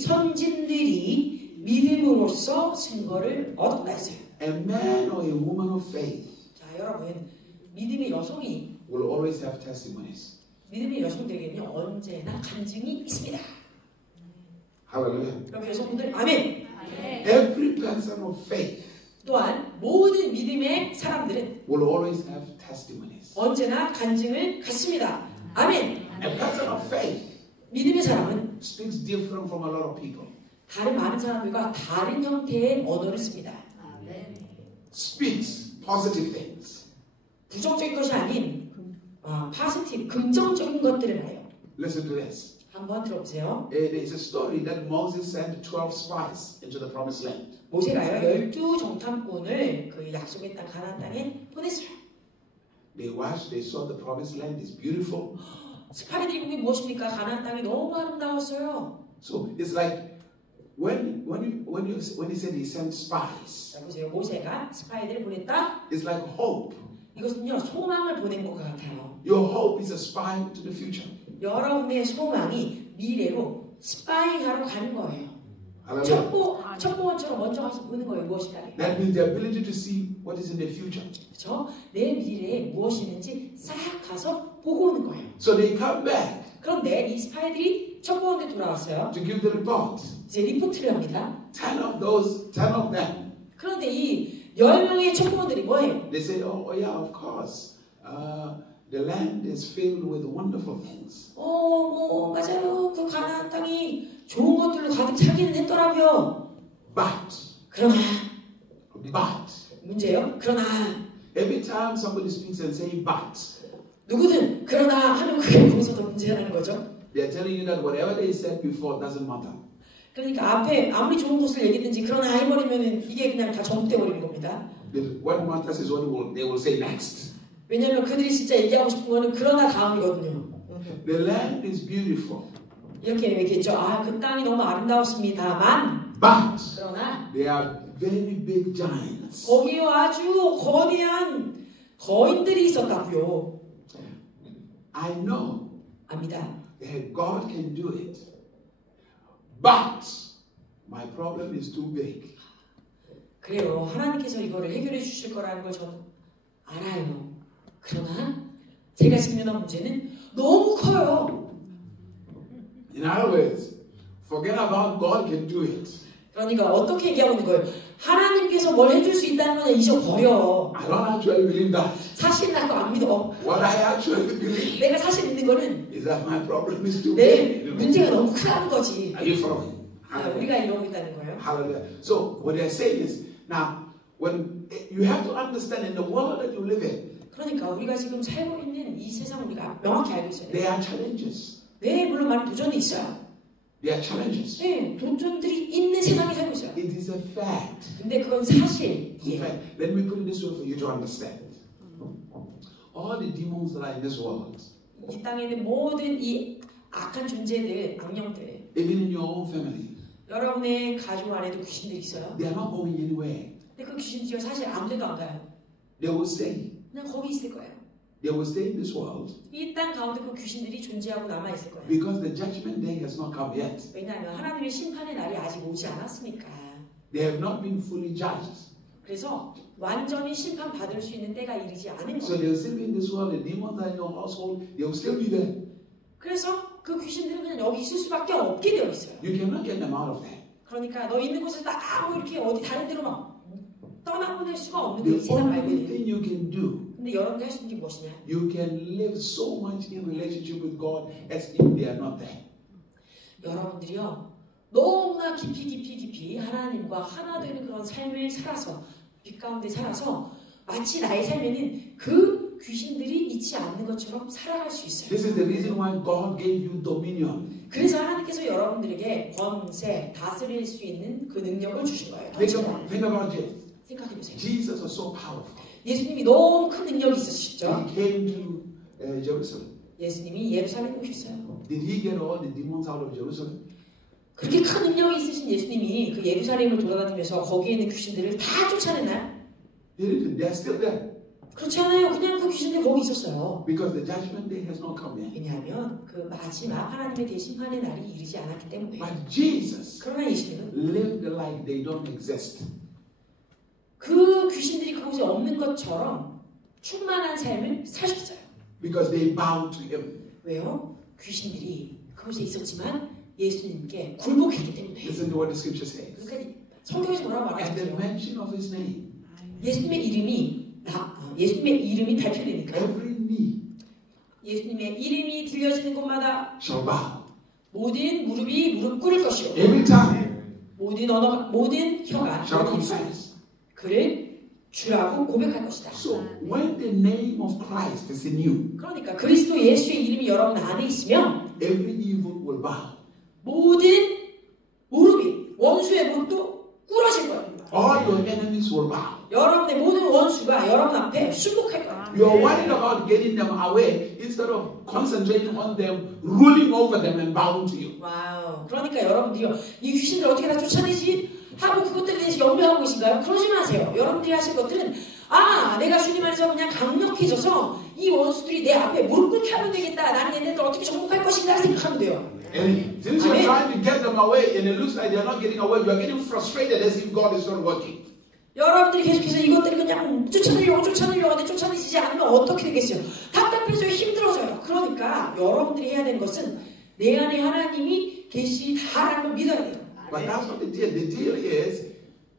믿음으로써 증거를 얻었다 했어요. A man or a woman of faith 자, 여러분 믿음의 여성이 will always have testimonies. 믿음의 여성들에게는요 언제나 간증이 있습니다. Hallelujah. 그럼 여성분들 아멘. Every person of faith 또한 모든 믿음의 사람들은 will always have testimonies. 언제나 간증을 갖습니다. 아멘. A person of faith 믿음의 사람은 speaks different from a lot of people. 다른 많은 사람들과 다른 형태의 언어를 씁니다. Speaks positive things. 부정적인 것이 아닌 positive, 긍정적인 것들을 말해요. Listen to this. 한번 들어보세요. It is a story that Moses sent 12 spies into the promised land. 모세가요 12정탐꾼을 그 약속의 땅 가나안 땅에 보냈어요. They watched, they saw the promised land is beautiful. 스파이들이 보기 무엇입니까? 가나안 땅이 너무 아름다웠어요. So it's like when he said he sent spies, 자 보세요. 모세가 스파이들을 보냈다. it's like hope. 이것은요 소망을 보낸 것 같아요. Your hope is a spy to the future. 여러분의 소망이 미래로 스파이하러 가는 거예요. Hallelujah. 첩보원처럼 먼저 가서 보는 거예요. 무엇인가. That means the ability to see what is in the future. 그렇죠? 내 미래에 무엇이 있는지 싹 가서 보고 오는 거예요. So they come back 그런데 이 스파이들이 첩보원에 돌아왔어요. to give the report. 이제 리포트를 합니다. 10 of them, 그런데 이 10명의 첩보원들이 뭐예요? they say, oh yeah, of course. The land is filled with wonderful things. 맞아요. 그 가나안 땅이 좋은 것들로 가득 차기는 했더라고요. But 문제요? 그러나 every time somebody speaks and say but, 누구든 그러나 하면 그게 거기서 더 문제라는 거죠. they are telling you that whatever they said before doesn't matter. 그러니까 앞에 아무리 좋은 것을 얘기했든지 그러나 해버리면 이게 그냥 다 전부돼 버리는 겁니다. What matters is what they will say next. 왜냐하면 그들이 진짜 얘기하고 싶은 거는 그러나 다음이거든요. The land is beautiful. 이렇게 얘기했죠. 아, 그 땅이 너무 아름다웠습니다만 But 그러나 they are very big giants. 거기에 아주 거대한 거인들이 있었다고요. I know 압니다. that God can do it. But my problem is too big. 그래요. 하나님께서 이거를 해결해 주실 거라는 걸 저는 알아요. 그러나 제가 직면한 문제는 너무 커요. In other words, forget about God can do it. 그러니까 어떻게 얘기하고 있는 거예요? 하나님께서 뭘 해줄 수 있다는 건 잊어버려. I don't actually believe that. 사실 나도 안 믿어. What I actually believe 내가 사실 믿는 거는 is that my problem is too 내 big. 문제가 너무 크다는 거지. Are you following? 아, 우리가 이러고 있다는 거예요. Hallelujah. So what they're saying is, now, when you have to understand in the world that you live in, 그러니까 우리가 지금 살고 있는 이 세상 우리가 명확히 알고 있어야 there 돼요. are challenges. 네, 물론 많은 도전이 있어요. There are challenges. 네, 도전들이 있는 세상에 살고 있어요. It is a fact. 근데 그건 In 사실이에요. fact, let me put it this way for you to understand. All the demons that are in this world, 이 땅에 있는 모든 이 악한 존재들, 악령들, even in your own family, 여러분의 가족 안에도 귀신들이 있어요. they are not going anywhere. 근데 그 귀신들이 사실 아무데도 안 가요. They will stay. 그냥 거기 있을 거예요. They will stay in this world 이 땅 가운데 그 귀신들이 존재하고 남아 있을 거예요. because the judgment day has not come yet. 왜냐하면 하나님의 심판의 날이 아직 오지 않았으니까. They have not been fully judged. 그래서 완전히 심판 받을 수 있는 때가 이르지 않은 So 거예요. they will still be in this world. The demons that are in your household, they will still be there. 그래서 그 귀신들은 그냥 여기 있을 수밖에 없게 되어 있어요. You cannot get them out of there. 그러니까 너 있는 곳에서 딱 이렇게 어디 다른 데로 막 떠나보낼 수가 없는 거예요. 이 The 세상 only 말고는. thing you can do, 근데 여러분들 할 수 있는 게 무엇이냐? you can live so much in relationship with God as if they are not there. 여러분들이요. 너무나 깊이 하나님과 하나 되는 그런 삶을 살아서 빛 가운데 살아서 마치 나의 삶에는 그 귀신들이 있지 않는 것처럼 살아갈 수 있어요. This is the reason why God gave you dominion. 그래서 하나님께서 여러분들에게 권세, 다스릴 수 있는 그 능력을 주신 거예요. Think about it. 생각해보세요. Jesus was so powerful. 예수님이 너무 큰 능력이 있으시죠. He came to Jerusalem. 예수님이 예루살렘에 오셨어요. Did he get all the demons out of Jerusalem? 그렇게 큰 능력이 있으신 예수님이 그 예루살렘을 돌아다니면서 거기에 있는 귀신들을 다 쫓아냈나요? He didn't. They're still there. 그렇지 않아요. 그냥 그 귀신들 거기 있었어요. Because the judgment day has not come yet. 왜냐하면 그 마지막 하나님의 대심판의 날이 이르지 않았기 때문에. But Jesus 그러나 예수님은 lived like they don't exist. 그 귀신들이 그곳에 없는 것처럼 충만한 삶을 사셨어요. Because they bowed to him. 왜요? 귀신들이 그곳에 있었지만 예수님께 굴복했기 때문에. Listen to what the scripture says. 그러니까 성경에서 뭐라고 At the 말하죠? mention of his name, 예수님의 이름이 발표되니까 every knee 예수님의 이름이 들려지는 곳마다 shall bow. 모든 무릎이 무릎 꿇을 것이요 Every tongue 모든 언어가 모든 혀가 shall confess. 그를 주라고 고백할 것이다. So when the name of Christ is in you, 그러니까 그리스도 예수의 이름이 여러분 안에 있으면 every evil will bow. 모든 무릎이 원수의 무릎도 꿇어질 거예요. All your enemies will bow. 여러분의 모든 원수가 여러분 앞에 순복할 거예요. You are worried about getting them away instead of concentrating on them, ruling over them and bowing to you. 와우. 그러니까 여러분들이요. 이 귀신들 어떻게 다 쫓아내지? 하고 그것들에 대해서 염려하고 계신가요? 그러지 마세요. 여러분들이 하실 것들은 내가 주님 안에서 그냥 강력해져서 이 원수들이 내 앞에 무릎 꿇게 하면 되겠다. 나는 얘네들 어떻게 정복할 것인가 생각하면 돼요. And since you're trying to get them away and it looks like they're not getting away, you're getting frustrated as if God is not working. 여러분들이 계속해서 이것들을 그냥 쫓아내려고 하는데 쫓아내지지 않으면 어떻게 되겠어요? 답답해져요. 힘들어져요. 그러니까 여러분들이 해야 되는 것은 내 안에 하나님이 계시다라는 걸 믿어야 돼요. But that's not the deal. The deal is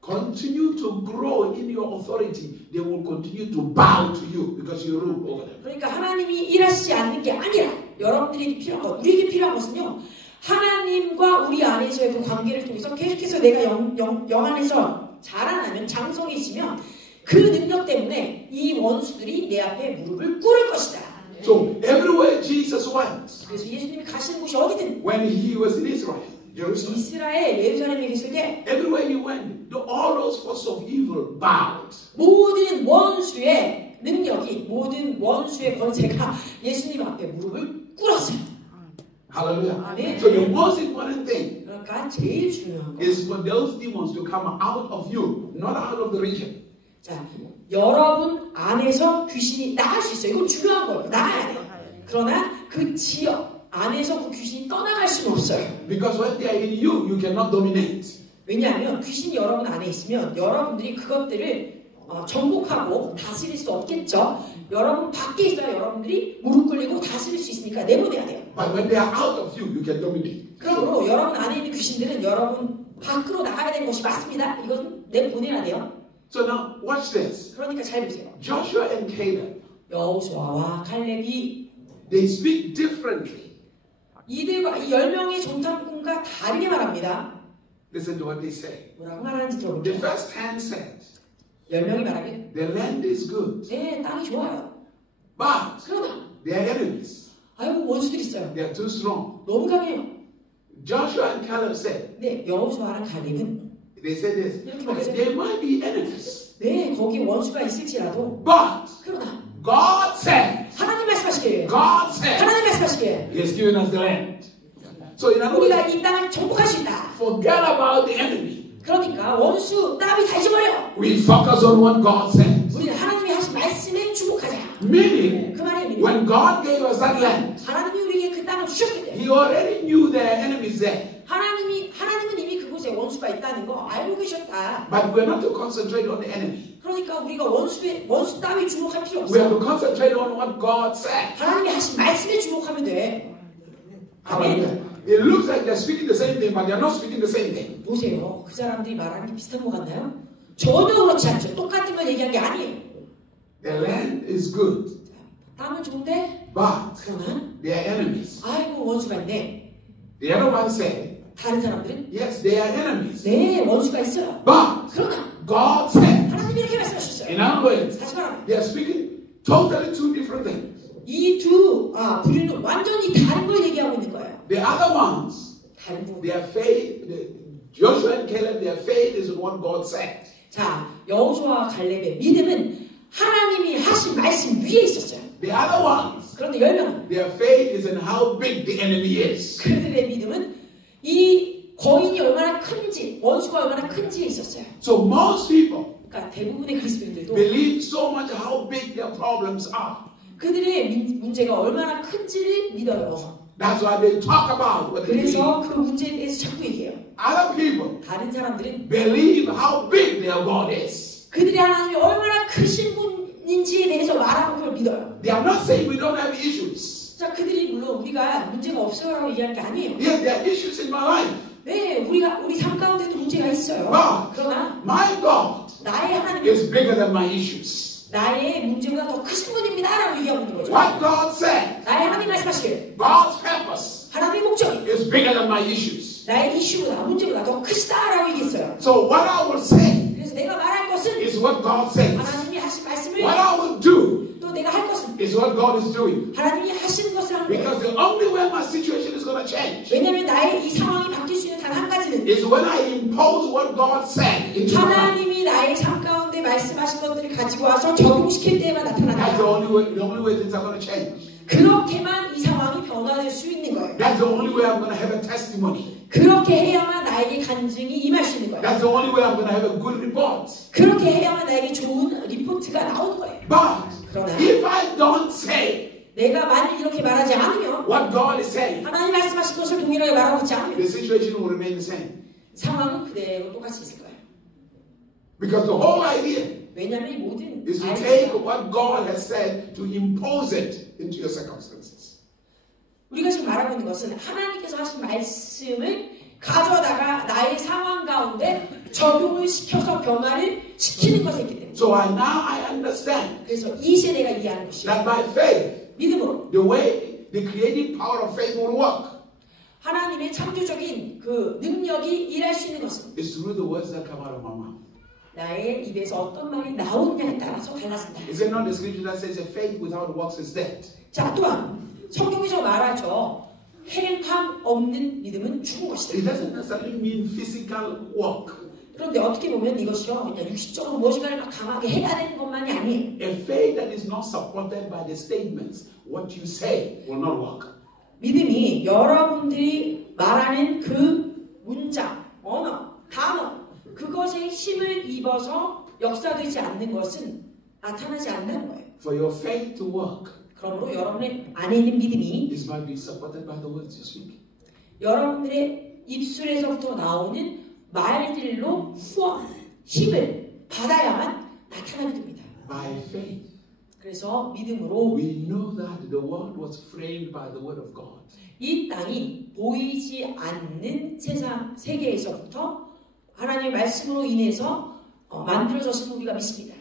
continue to grow in your authority. They will continue to bow to you because you rule over them. 그러니까 하나님이 일하시지 않는 게 아니라 여러분들이 필요한 것, 우리에게 필요한 것은요. 하나님과 우리 안에서의 그 관계를 통해서 계속해서 내가 영 안에서 자라나면 장성해지면 그 능력 때문에 이 원수들이 내 앞에 무릎을 꿇을 것이다. So everywhere Jesus went, 그래서 예수님이 가시는 곳이 어디든 when he was in Israel, Jerusalem, 이스라엘 예루살렘에 계실 때 everywhere he went, all those forces of evil bowed. 모든 원수의 능력이 모든 원수의 권세가 예수님 앞에 무릎을 꿇었어요. Hallelujah. 아멘. So the most important thing 그러니까 제일 중요한 거. is for those demons to come out of you, not out of the region. 자, 여러분 안에서 귀신이 나갈 수 있어요. 이건 중요한 거예요. 나가야 돼요. 그러나 그 지역 안에서 그 귀신이 떠나갈 수는 없어요. Because when they are in you, you cannot dominate. 왜냐하면 귀신이 여러분 안에 있으면 여러분들이 그것들을 정복하고 다스릴 수 없겠죠. 여러분 밖에 있어야 여러분들이 무릎 꿇리고 다스릴 수 있으니까 내보내야 돼요. But when they are out of you, you can dominate. 그러므로 여러분 안에 있는 귀신들은 여러분 밖으로 나가야 되는 것이 맞습니다. 이건 내보내야 돼요. So now, watch this. 그러니까 잘 보세요. Joshua and Caleb, 여호수아와 칼렙이 they speak differently. 이들과 이 10명의 정탐꾼과 다르게 말합니다. Listen to what they say. 뭐라고 말하는지 The 들어볼게요. first 10 said, 10명이 말하길 the land is good, 네, 땅이 좋아요. but 그러나 they are enemies. 아이고 원수들 있어요. They are too strong. 너무 강해요. Joshua and Caleb said, 네, 여호수아랑 칼렙은 they said this, okay, they might be enemies, 네, 거기 원수가 있을지라도 but 그러나 God said, 하나님 말씀하시길 God said, 하나님 말씀하시길 He has given us the land. So in other 우리가 words, 이 땅을 정복할 수 있다. forget about the enemy. 그러니까 원수 따위 다 잊어버려. We focus on what God said. 우리는 하나님이 하신 말씀에 주목하자. Meaning, 그 말이 when God gave us that land, 하나님이 우리에게 그 땅을 주셨을 때 He already knew there are enemies there. 하나님은 이미 그곳에 원수가 있다는 거 알고 계셨다. But we're not to concentrate on the enemy. 그러니까 우리가 원수 따위 주목할 필요 We have 없어. to concentrate on what God said. 하나님이 하신 말씀에 주목하면 돼. Hallelujah. It looks like they're speaking the same thing, but they're not speaking the same thing. 보세요. 그 사람들이 말하는 게 비슷한 것 같나요? 전혀 그렇지 않죠. 똑같은 걸 얘기한 게 아니에요. The land is good, 땅은 좋은데 but 그러나 they are enemies. 아이고 원수가 있네. The other one said, 다른 사람들은 yes, they are enemies, 네 원수가 있어요. but 그러나 God said. 하나님이 이렇게 말씀하셨어요. In other words, 다시 말하면 they are speaking totally two different things. 이 두 부류는 완전히 다른 걸 얘기하고 있는 거예요. The other ones, 다른 부분. their faith, Joshua and Caleb, their faith is in what God said. 자, 여호수아와 갈렙의 믿음은 하나님이 하신 말씀 위에 있었어요. The other ones, 그런데 10명은 their faith is in how big the enemy is. 그들의 믿음은 이 거인이 얼마나 큰지, 원수가 얼마나 큰지에 있었어요. So most people 그러니까 대부분의 그리스도인들도 believe so much how big their problems are. 그들의 문제가 얼마나 큰지를 믿어요. That's why they talk about what they believe. 그래서 그 문제에 대해서 자꾸 얘기해요. Other people 다른 사람들은 believe how big their God is. 그들의 하나님이 얼마나 크신 분인지에 대해서 말하고 그걸 믿어요. They are not saying we don't have issues. 자, 그들이 물론 우리가 문제가 없어요라고 얘기하는 게 아니에요. Yes, there are issues in my life. 네, 우리 삶 가운데도 문제가 있어요. But 그러나 my God 나의 하나님, is bigger than my issues. 나의 문제보다 더 크신 분입니다라고 얘기하고 있는 거죠. What God said, 나의 하나님 말씀하시길 God's purpose 하나님의 목적이 is bigger than my issues. 나의 이슈보다 문제보다 더 크시다라고 얘기했어요. So what I will say 그래서 내가 말할 것은 is what God says. 하나님이 하신 말씀을 What I will do 또 내가 할 것은 is what God is doing. 하나님이 하시는 것을 하는 거예요. Because the only way my situation is going to change 왜냐하면 나의 이 상황이 바뀔 수 있는 단 한 가지는 is when I impose what God said into my life. 하나님이 나의 삶 가운데 말씀하신 것들을 가지고 와서 적용시킬 때에만 That's the 나타난다. only way things are going to change. 그렇게만 이 상황이 변화될 수 있는 거예요. That's the only way I'm going to have a testimony. 그렇게 해야만 나에게 간증이 임할 수 있는 거예요. That's the only way I'm going to have a good report. 그렇게 해야만 나에게 좋은 리포트가 나오는 거예요. But 그러나 if I don't say 내가 만일 이렇게 말하지 않으면 what God is saying, 하나님 말씀하신 것을 동일하게 말하고 있지 않으면 the situation will remain the same. 상황은 그대로 똑같이 있을 거예요. Because the whole idea 왜냐하면 이 모든 is to take what God has said to impose it into your circumstances. 우리가 지금 말하고 있는 것은 하나님께서 하신 말씀을 가져다가 나의 상황 가운데 적용을 시켜서 변화를 시키는 것에 있기 때문에 So now I understand 그래서 이 세대가 이해하는 것이 that by faith, 믿음으로 the way the creative power of faith will work 하나님의 창조적인 그 능력이 일할 수 있는 것은 is through the words that come out of my mouth. 나의 입에서 어떤 말이 나오느냐에 따라서 달라진다. Is it not the scripture that says that faith without works is dead? 자, 또한 성경에서 말하죠. 행함 없는 믿음은 죽은 것이다. It doesn't necessarily mean physical work. 그런데 어떻게 보면 이것이요, 그냥 육신적으로 무엇인가를 막 강하게 해야 되는 것만이 아니에요. A faith that is not supported by the statements, what you say, will not work. 믿음이 여러분들이 말하는 그 문장, 언어, 단어, 그것에 힘을 입어서 역사되지 않는 것은 나타나지 않는 거예요. For your faith to work, 그러므로 여러분의 안에 있는 믿음이 this might be supported by the words you speak. 여러분들의 입술에서부터 나오는 말들로 후원, 힘을 받아야만 나타나게 됩니다. By faith, 그래서 믿음으로 we know that the world was framed by the word of God. 이 땅이 보이지 않는 세상, 세계에서부터 하나님의 말씀으로 인해서 만들어졌음을 우리가 믿습니다.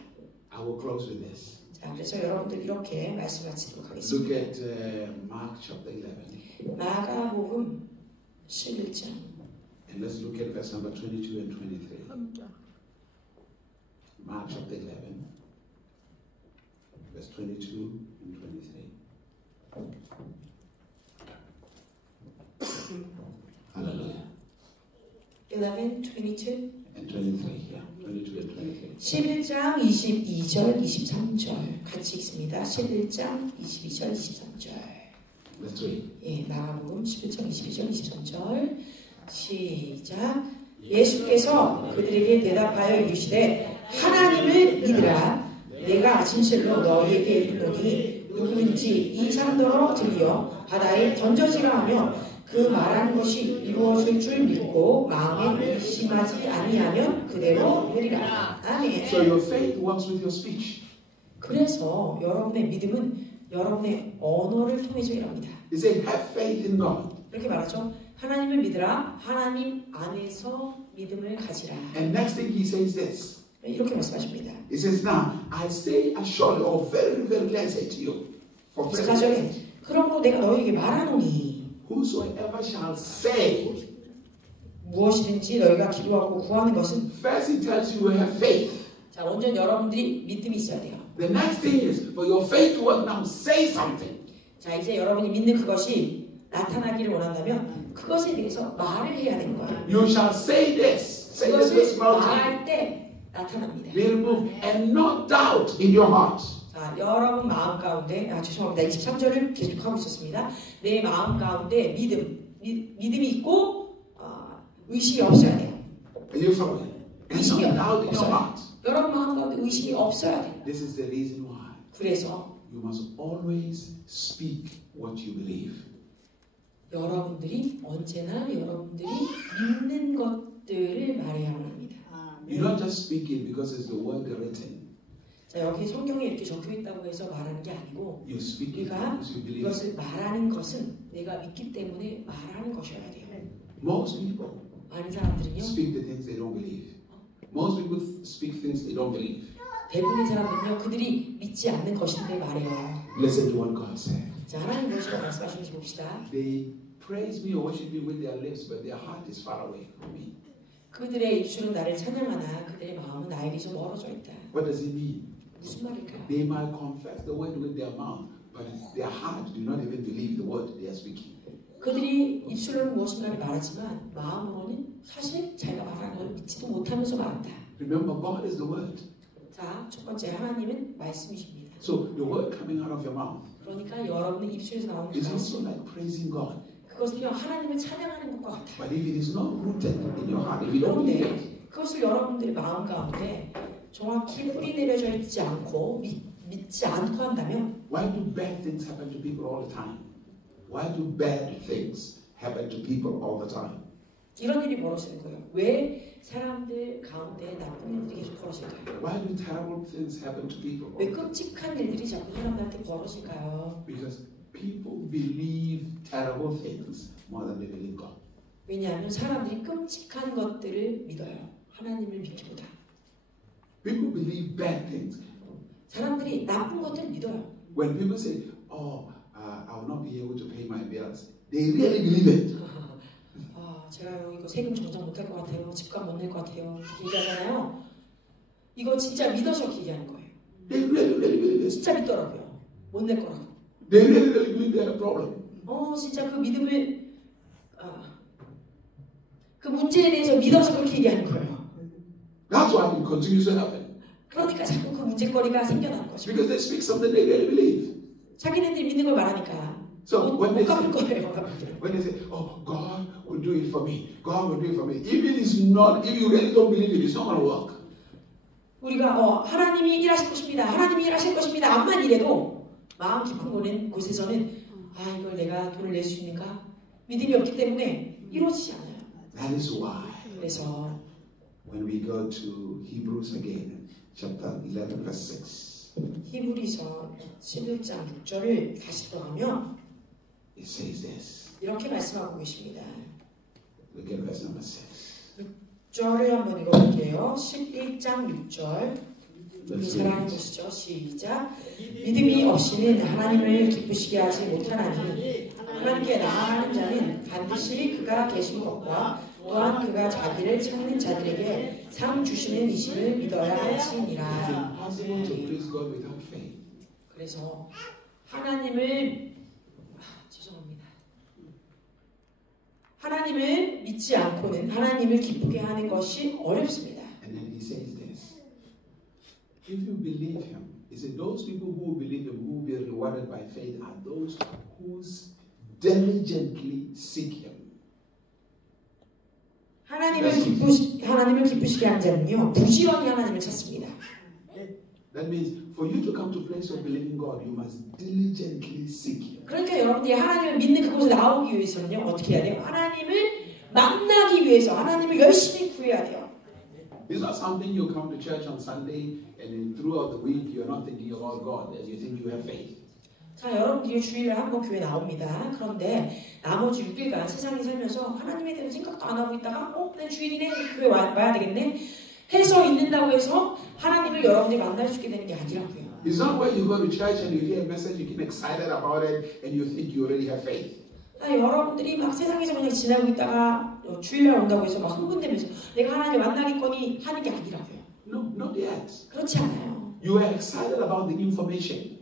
I will close with this. 자, 그래서 여러분들 이렇게 말씀 마치도록 하겠습니다. Look at Mark chapter 11. 마가복음 11장. And let's look at verse number 22 and 23. Mark chapter 11, verse 22 and 23. Hallelujah. 11, 22. And 23, yeah. 22 and 23. 11장 22절, 23절 같이 읽습니다. 11장 22절, 23절. Let's read. 예, 마가복음 11장 22절, 23절. 시작. 예수께서 그들에게 대답하여 이르시되 하나님을 믿으라. 내가 진실로 너희에게 이르노니 누구든지 이 산더러 들이어 바다에 던져지라 하며 그 말하는 것이 이루어질 줄 믿고 마음에 의심하지 아니하면 그대로 되리라. 아멘. So your faith works with your speech. 그래서 여러분의 믿음은 여러분의 언어를 통해서 일합니다. He said, have faith in God. 이렇게 말하죠. 하나님을 믿으라. 하나님 안에서 믿음을 가지라. And next thing he says this. 이렇게 말씀하십니다. He says, now, I say assuredly, or very, very clearly say to you, for 24절에 그러므로 내가 너에게 말하노니 whosoever shall say, 무엇이든지 너희가 기도하고 구하는 것은 first he tells you you have faith. 자, 먼저 여러분들이 믿음이 있어야 돼요. The next thing is, for your faith to work now, say something. 자, 이제 여러분이 믿는 그것이 나타나기를 원한다면 그것에 대해서 말을 해야 되는 거예요. You shall say this. Say this 그것을 mountain. 말할 때 나타납니다. Be removed and not doubt in your heart. 자, 여러분 마음 가운데, 죄송합니다. 23절을 계속하고 있었습니다. 내 마음 가운데 믿음이 있고 의심이 없어야 돼요. Are you following? And 의심이 not doubt in your 없어요. heart. 여러분 마음 가운데 의심이 없어야 돼요. This is the reason why 그래서 you must always speak what you believe. 여러분들이 언제나 여러분들이 믿는 것들을 말해야만 합니다. You don't just speak it because it's the word written. 자, 여기 성경에 이렇게 적혀 있다고 해서 말하는 게 아니고 You speak it 우리가 because you believe it. 이것을 말하는 것은 내가 믿기 때문에 말하는 것이어야 돼요. Most people 많은 사람들은요, speak the things they don't believe. Most people speak things they don't believe. 대부분의 사람들은요, 그들이 믿지 않는 것인데 말해요. Listen to what God said. 자, 하나님 무엇이라고 말씀하시는지 봅시다. They praise me or worship me with their lips, but their heart is far away from me. 그들의 입술은 나를 찬양하나 그들의 마음은 나에게서 멀어져 있다. What does it mean? 무슨 말일까요? They might confess the word with their mouth, but their heart do not even believe the word they are speaking. 그들이 입술로는 무엇인가를 말하지만 마음으로는 사실 자기가 말하는 걸 믿지도 못하면서 말한다. Remember, God is the word. 자, 첫 번째 하나님은 말씀이십니다. So the word coming out of your mouth 그러니까 여러분의 입술에서 나오는 그 is also 말씀, like praising God. 그것은요 하나님을 찬양하는 것과 같아요. But if it is not rooted in your heart, if you don't believe it, 그런데 그것을 여러분들의 마음 가운데 정확히 뿌리 내려져 있지 않고 믿지 않고 한다면 why do bad things happen to people all the time? Why do bad things happen to people all the time? 이런 일이 벌어지는 거예요. 왜 사람들 가운데 나쁜 일들이 계속 벌어질까요? Why do terrible things happen to people? 왜 끔찍한 일들이 자꾸 사람들한테 벌어질까요? Because people believe terrible things more than they believe God. 왜냐하면 사람들이 끔찍한 것들을 믿어요. 하나님을 믿기보다. People believe bad things. 사람들이 나쁜 것들을 믿어요. When people say, "Oh, I will not be able to pay my bills," they really believe it. 제가요 이거 세금 정산 못할 것 같아요. 집값 못 낼 것 같아요. 이렇게 얘기하잖아요. 이거 진짜 믿어서 얘기하는 거예요. They really believe it. 진짜 믿더라고요. 못 낼 거라고. They really believe they have a problem. 진짜 그 믿음을 그 문제에 대해서 믿어서 그렇게 얘기하는 거예요. That's why it continues to happen. 그러니까 자꾸 그 문제거리가 생겨나는 거죠. Because they speak something they really believe. 자기네들이 믿는 걸 말하니까 So when they 갚을 say, 거예요. when they say, "Oh, God will do it for me. God will do it for me," even if you really don't believe it, it's not going to work. 우리가 하나님이 일하실 것입니다. 하나님이 일하실 것입니다. 암만 이래도 마음 깊은 곳에서는 이걸 내가 돈을 낼 수 있는가? 믿음이 없기 때문에 이루어지지 않아요. That is why 그래서 when we go to Hebrews again, chapter 11, verse 6, 히브리서 11장 6절을 다시 들어가면 it says this. 이렇게 말씀하고 계십니다. Look at verse number 6. 6절을 한번 읽어볼게요. 11장 6절 우리 잘 아는 것이죠. 시작. 믿음이 없이는 하나님을 기쁘시게 하지 못하나니 하나님께 나아가는 자는 반드시 그가 계신 것과 또한 그가 자기를 찾는 자들에게 상 주시는 이심을 믿어야 It's 할지니라. impossible to please God without faith. 그래서 하나님을 죄송합니다. 하나님을 믿지 않고는 하나님을 기쁘게 하는 것이 어렵습니다. And then he says this. If you believe him, he said, those people who believe him, who will be rewarded by faith, are those who diligently seek him. 하나님을 기쁘시게 하는 자는요, 부지런히 하나님을 찾습니다. That means for you to come to a place of believing God, you must diligently seek him. 그러니까 여러분들이 하나님을 믿는 그곳에 나오기 위해서는요, 어떻게 해야 돼요? 하나님을 만나기 위해서 하나님을 열심히 구해야 돼요. It's not something you come to church on Sunday and then throughout the week you're not thinking about God as you think you have faith. 자, 여러분들이 주일에 한번 교회 나옵니다. 그런데 나머지 6일간 세상에 살면서 하나님에 대한 생각도 안 하고 있다가 내 주일이네, 교회 와야 되겠네 해서 있는다고 해서 하나님을 여러분들이 만날 수 있게 되는 게 아니라고요. It's not where you go to church and you hear a message, you get excited about it and you think you already have faith. 여러분들이 막 세상에서 그냥 지나고 있다가 주일날 온다고 해서 막 흥분되면서 내가 하나님을 만나겠거니 하는 게 아니라고요. No, not yet. 그렇지 않아요. You are excited about the information.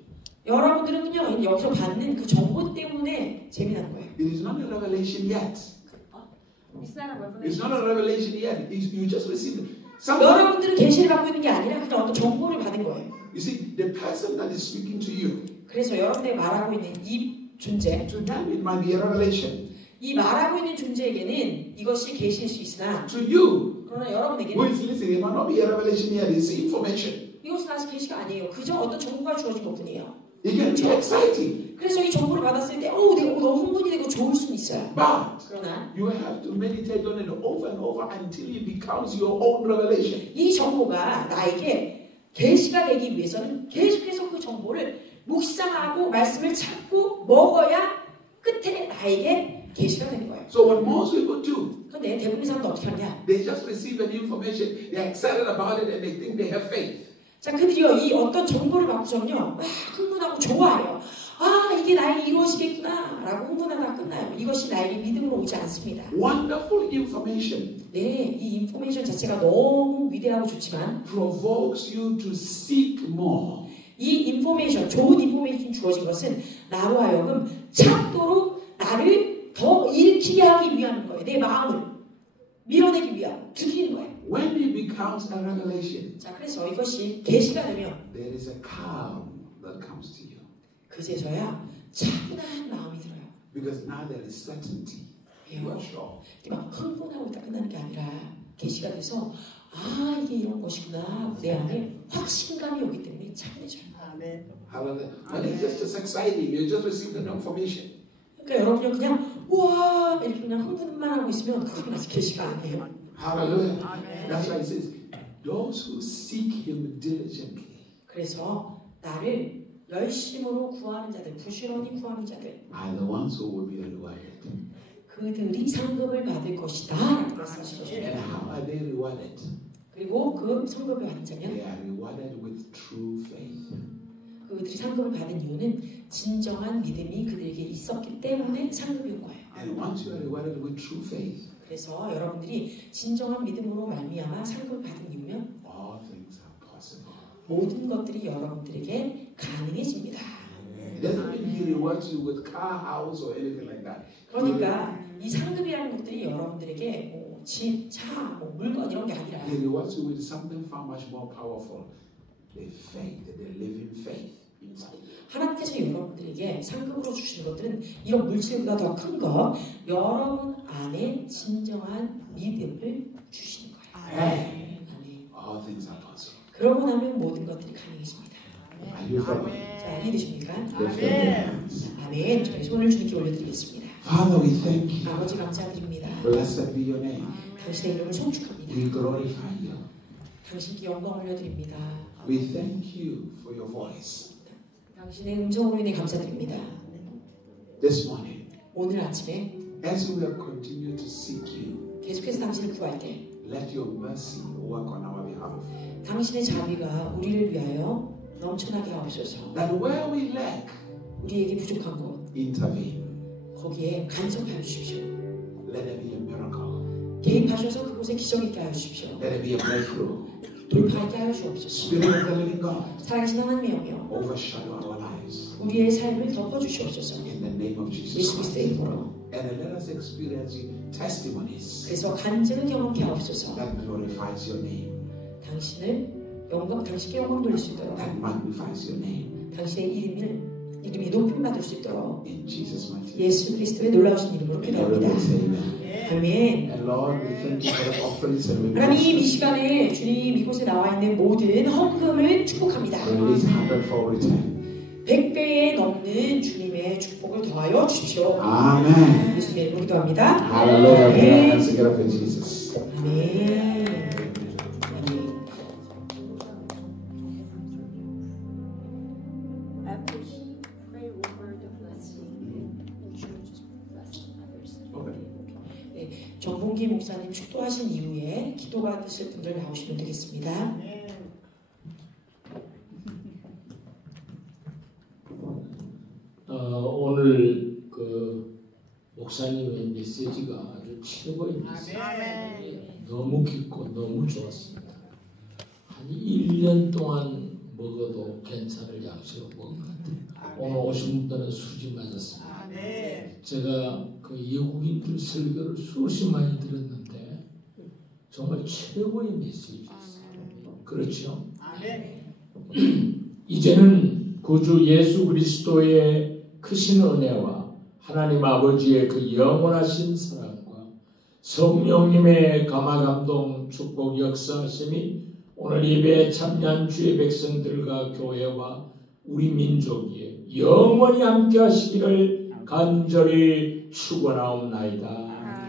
여러분들은 그냥 여기서 받는 그 정보 때문에 재미난 거예요. It is not a revelation yet. It's not a revelation. It's not a revelation yet. You just receive it. 여러분들은 계시를 받고 있는 게 아니라 그냥 어떤 정보를 받은 거예요. You see, the person that is speaking to you, 그래서 여러분들이 말하고 있는 이 존재, to them it might be a revelation. 이 말하고 있는 존재에게는 이것이 계시일 수 있으나 To you, 그러나 who 여러분에게는 is listening, it might not be a revelation yet. It's information. 이것은 아직 계시가 아니에요. 그저 어떤 정보가 주어진 것뿐이에요. It can be exciting, 그래서 이 정보를 받았을 때 내가 너무 흥분이 되고 좋을 수는 있어요. but 그러나 you have to meditate on it over and over until it becomes your own revelation. 이 정보가 나에게 계시가 되기 위해서는 계속해서 그 정보를 묵상하고 말씀을 찾고 먹어야 끝에 나에게 계시가 되는 거예요. So what most people do, 그런데 대부분의 사람도 어떻게 하냐? they just receive an information, they're excited about it, and they think they have faith. 자, 그들이요 이 어떤 정보를 받고서는요 막 흥분하고 좋아해요. 이게 나에게 이루어지겠구나 라고 흥분하다가 끝나요. 이것이 나에게 믿음으로 오지 않습니다. Wonderful information 네, 이 인포메이션 자체가 너무 위대하고 좋지만 provokes you to seek more. 이 인포메이션, 좋은 인포메이션 주어진 것은 나로 하여금 찾도록 나를 더 일으키게 하기 위한 거예요. 내 마음을 밀어내기 위한, 죽이는 거예요. When it becomes a revelation, 자, 그래서 이것이 계시가 되면 there is a calm that comes to you. 그제서야 차분한 마음이 들어요. Because now there is certainty. You are sure. 막 흥분하고 있다 끝나는 게 아니라 계시가 돼서 이게 이런 것이구나 내 안에 확신감이 오기 때문에 차분해져요. 아멘. Hallelujah. And it's just exciting. You just received the information. 그러니까 여러분이 그냥 와 이렇게 그냥 흥분만 하고 있으면 그건 아직 계시가 아니에요. Hallelujah. Amen. That's why it says, those who seek him diligently 그래서 나를 열심으로 구하는 자들, 부지런히 구하는 자들 are the ones who will be rewarded. 그들이 상급을 받을 것이다 말씀하시고 And 있습니다. how are they rewarded? 그리고 그 상급을 받은 자면 They are rewarded with true faith. 그들이 상급을 받은 이유는 진정한 믿음이 그들에게 있었기 때문에 상급이 온 거예요. And once you are rewarded with true faith, 그래서 여러분들이 진정한 믿음으로 말미암아 상급을 받은 이유면 all things are possible. 모든 것들이 여러분들에게 가능해집니다. It doesn't mean he rewards you with car, house, or anything like that. 그러니까 이 상급이라는 것들이 여러분들에게 집, 차, 뭐 물건 이런 게 아니라 He rewards you with something far much more powerful. The faith, the living faith inside you. 하나님께서 여러분들에게 상급으로 주신 것들은 이런 물질보다 더 큰 것, 여러분 안에 진정한 믿음을 주시는 거예요. 아멘. All things are possible. 그러고 나면 모든 것들이 가능해집니다. Are you following? 자, 이해되십니까? Amen. 아멘. 저희 손을 주님께 올려드리겠습니다. Father, we thank you. 아버지 감사드립니다. Blessed be your name. 당신의 이름을 송축합니다. We glorify you. 당신께 영광 올려드립니다. We thank you for your voice. 당신의 음성으로 인해 감사드립니다. This morning, 오늘 아침에 as we will continue to seek you, 계속해서 당신을 구할 때 let your mercy work on our behalf. 당신의 자비가 우리를 위하여 넘쳐나게 하옵소서. That where we lack, 우리에게 부족한 곳 intervene. 거기에 간섭하여 주십시오. Let there be a miracle. 개입하셔서 그곳에 기적 있게 하여 주십시오. Let there be a breakthrough. 돌파하게 하여 주옵소서. Spirit of the living God, 살아계신 하나님의 영이여 overshadow our lives. 우리의 삶을 덮어주시옵소서. In the name of Jesus 예수 Christ. 그리스도의 이름으로. And let us experience testimonies 그래서 간증을 경험케 하옵소서. that glorifies your name, 당신께 영광 돌릴 수 있도록 that magnifies your name. 당신의 이름이 높임 받을 수 있도록 In Jesus' mighty name. 예수 그리스도의 놀라우신 이름으로 And everyone 기도합니다. say amen. 아멘. And Lord, we thank you for the offerings and we 하나님 이 시간에 주님 이곳에 나와 있는 모든 헌금을 축복합니다. release 100-fold return. 100배에 넘는 주님의 축복을 더하여 주십시오. Amen. 예수님의 이름으로 기도합니다. Hallelujah. Put your 아멘. hands together for Jesus. 아멘. 아멘. After he prayed over the blessing, you should just bless others. Okay. 정봉기 목사님 축도하신 이후에 기도 받으실 분들 나오시면 되겠습니다. 오늘 그 목사님의 메시지가 아주 최고의 메시지. 너무 깊고 너무 좋았습니다. 한 1년 동안 먹어도 괜찮을 양식을 먹은 것 같아요. 오늘 오신 분들은 수지 맞았습니다. 제가 그 외국인들 설교를 수십 많이 들었는데 정말 최고의 메시지였어요. 그렇죠? 이제는 구주 예수 그리스도의 크신 은혜와 하나님 아버지의 그 영원하신 사랑과 성령님의 감화감동 축복 역사하심이 오늘 예배에 참여한 주의 백성들과 교회와 우리 민족에 영원히 함께 하시기를 간절히 축원하옵나이다.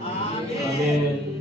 아멘.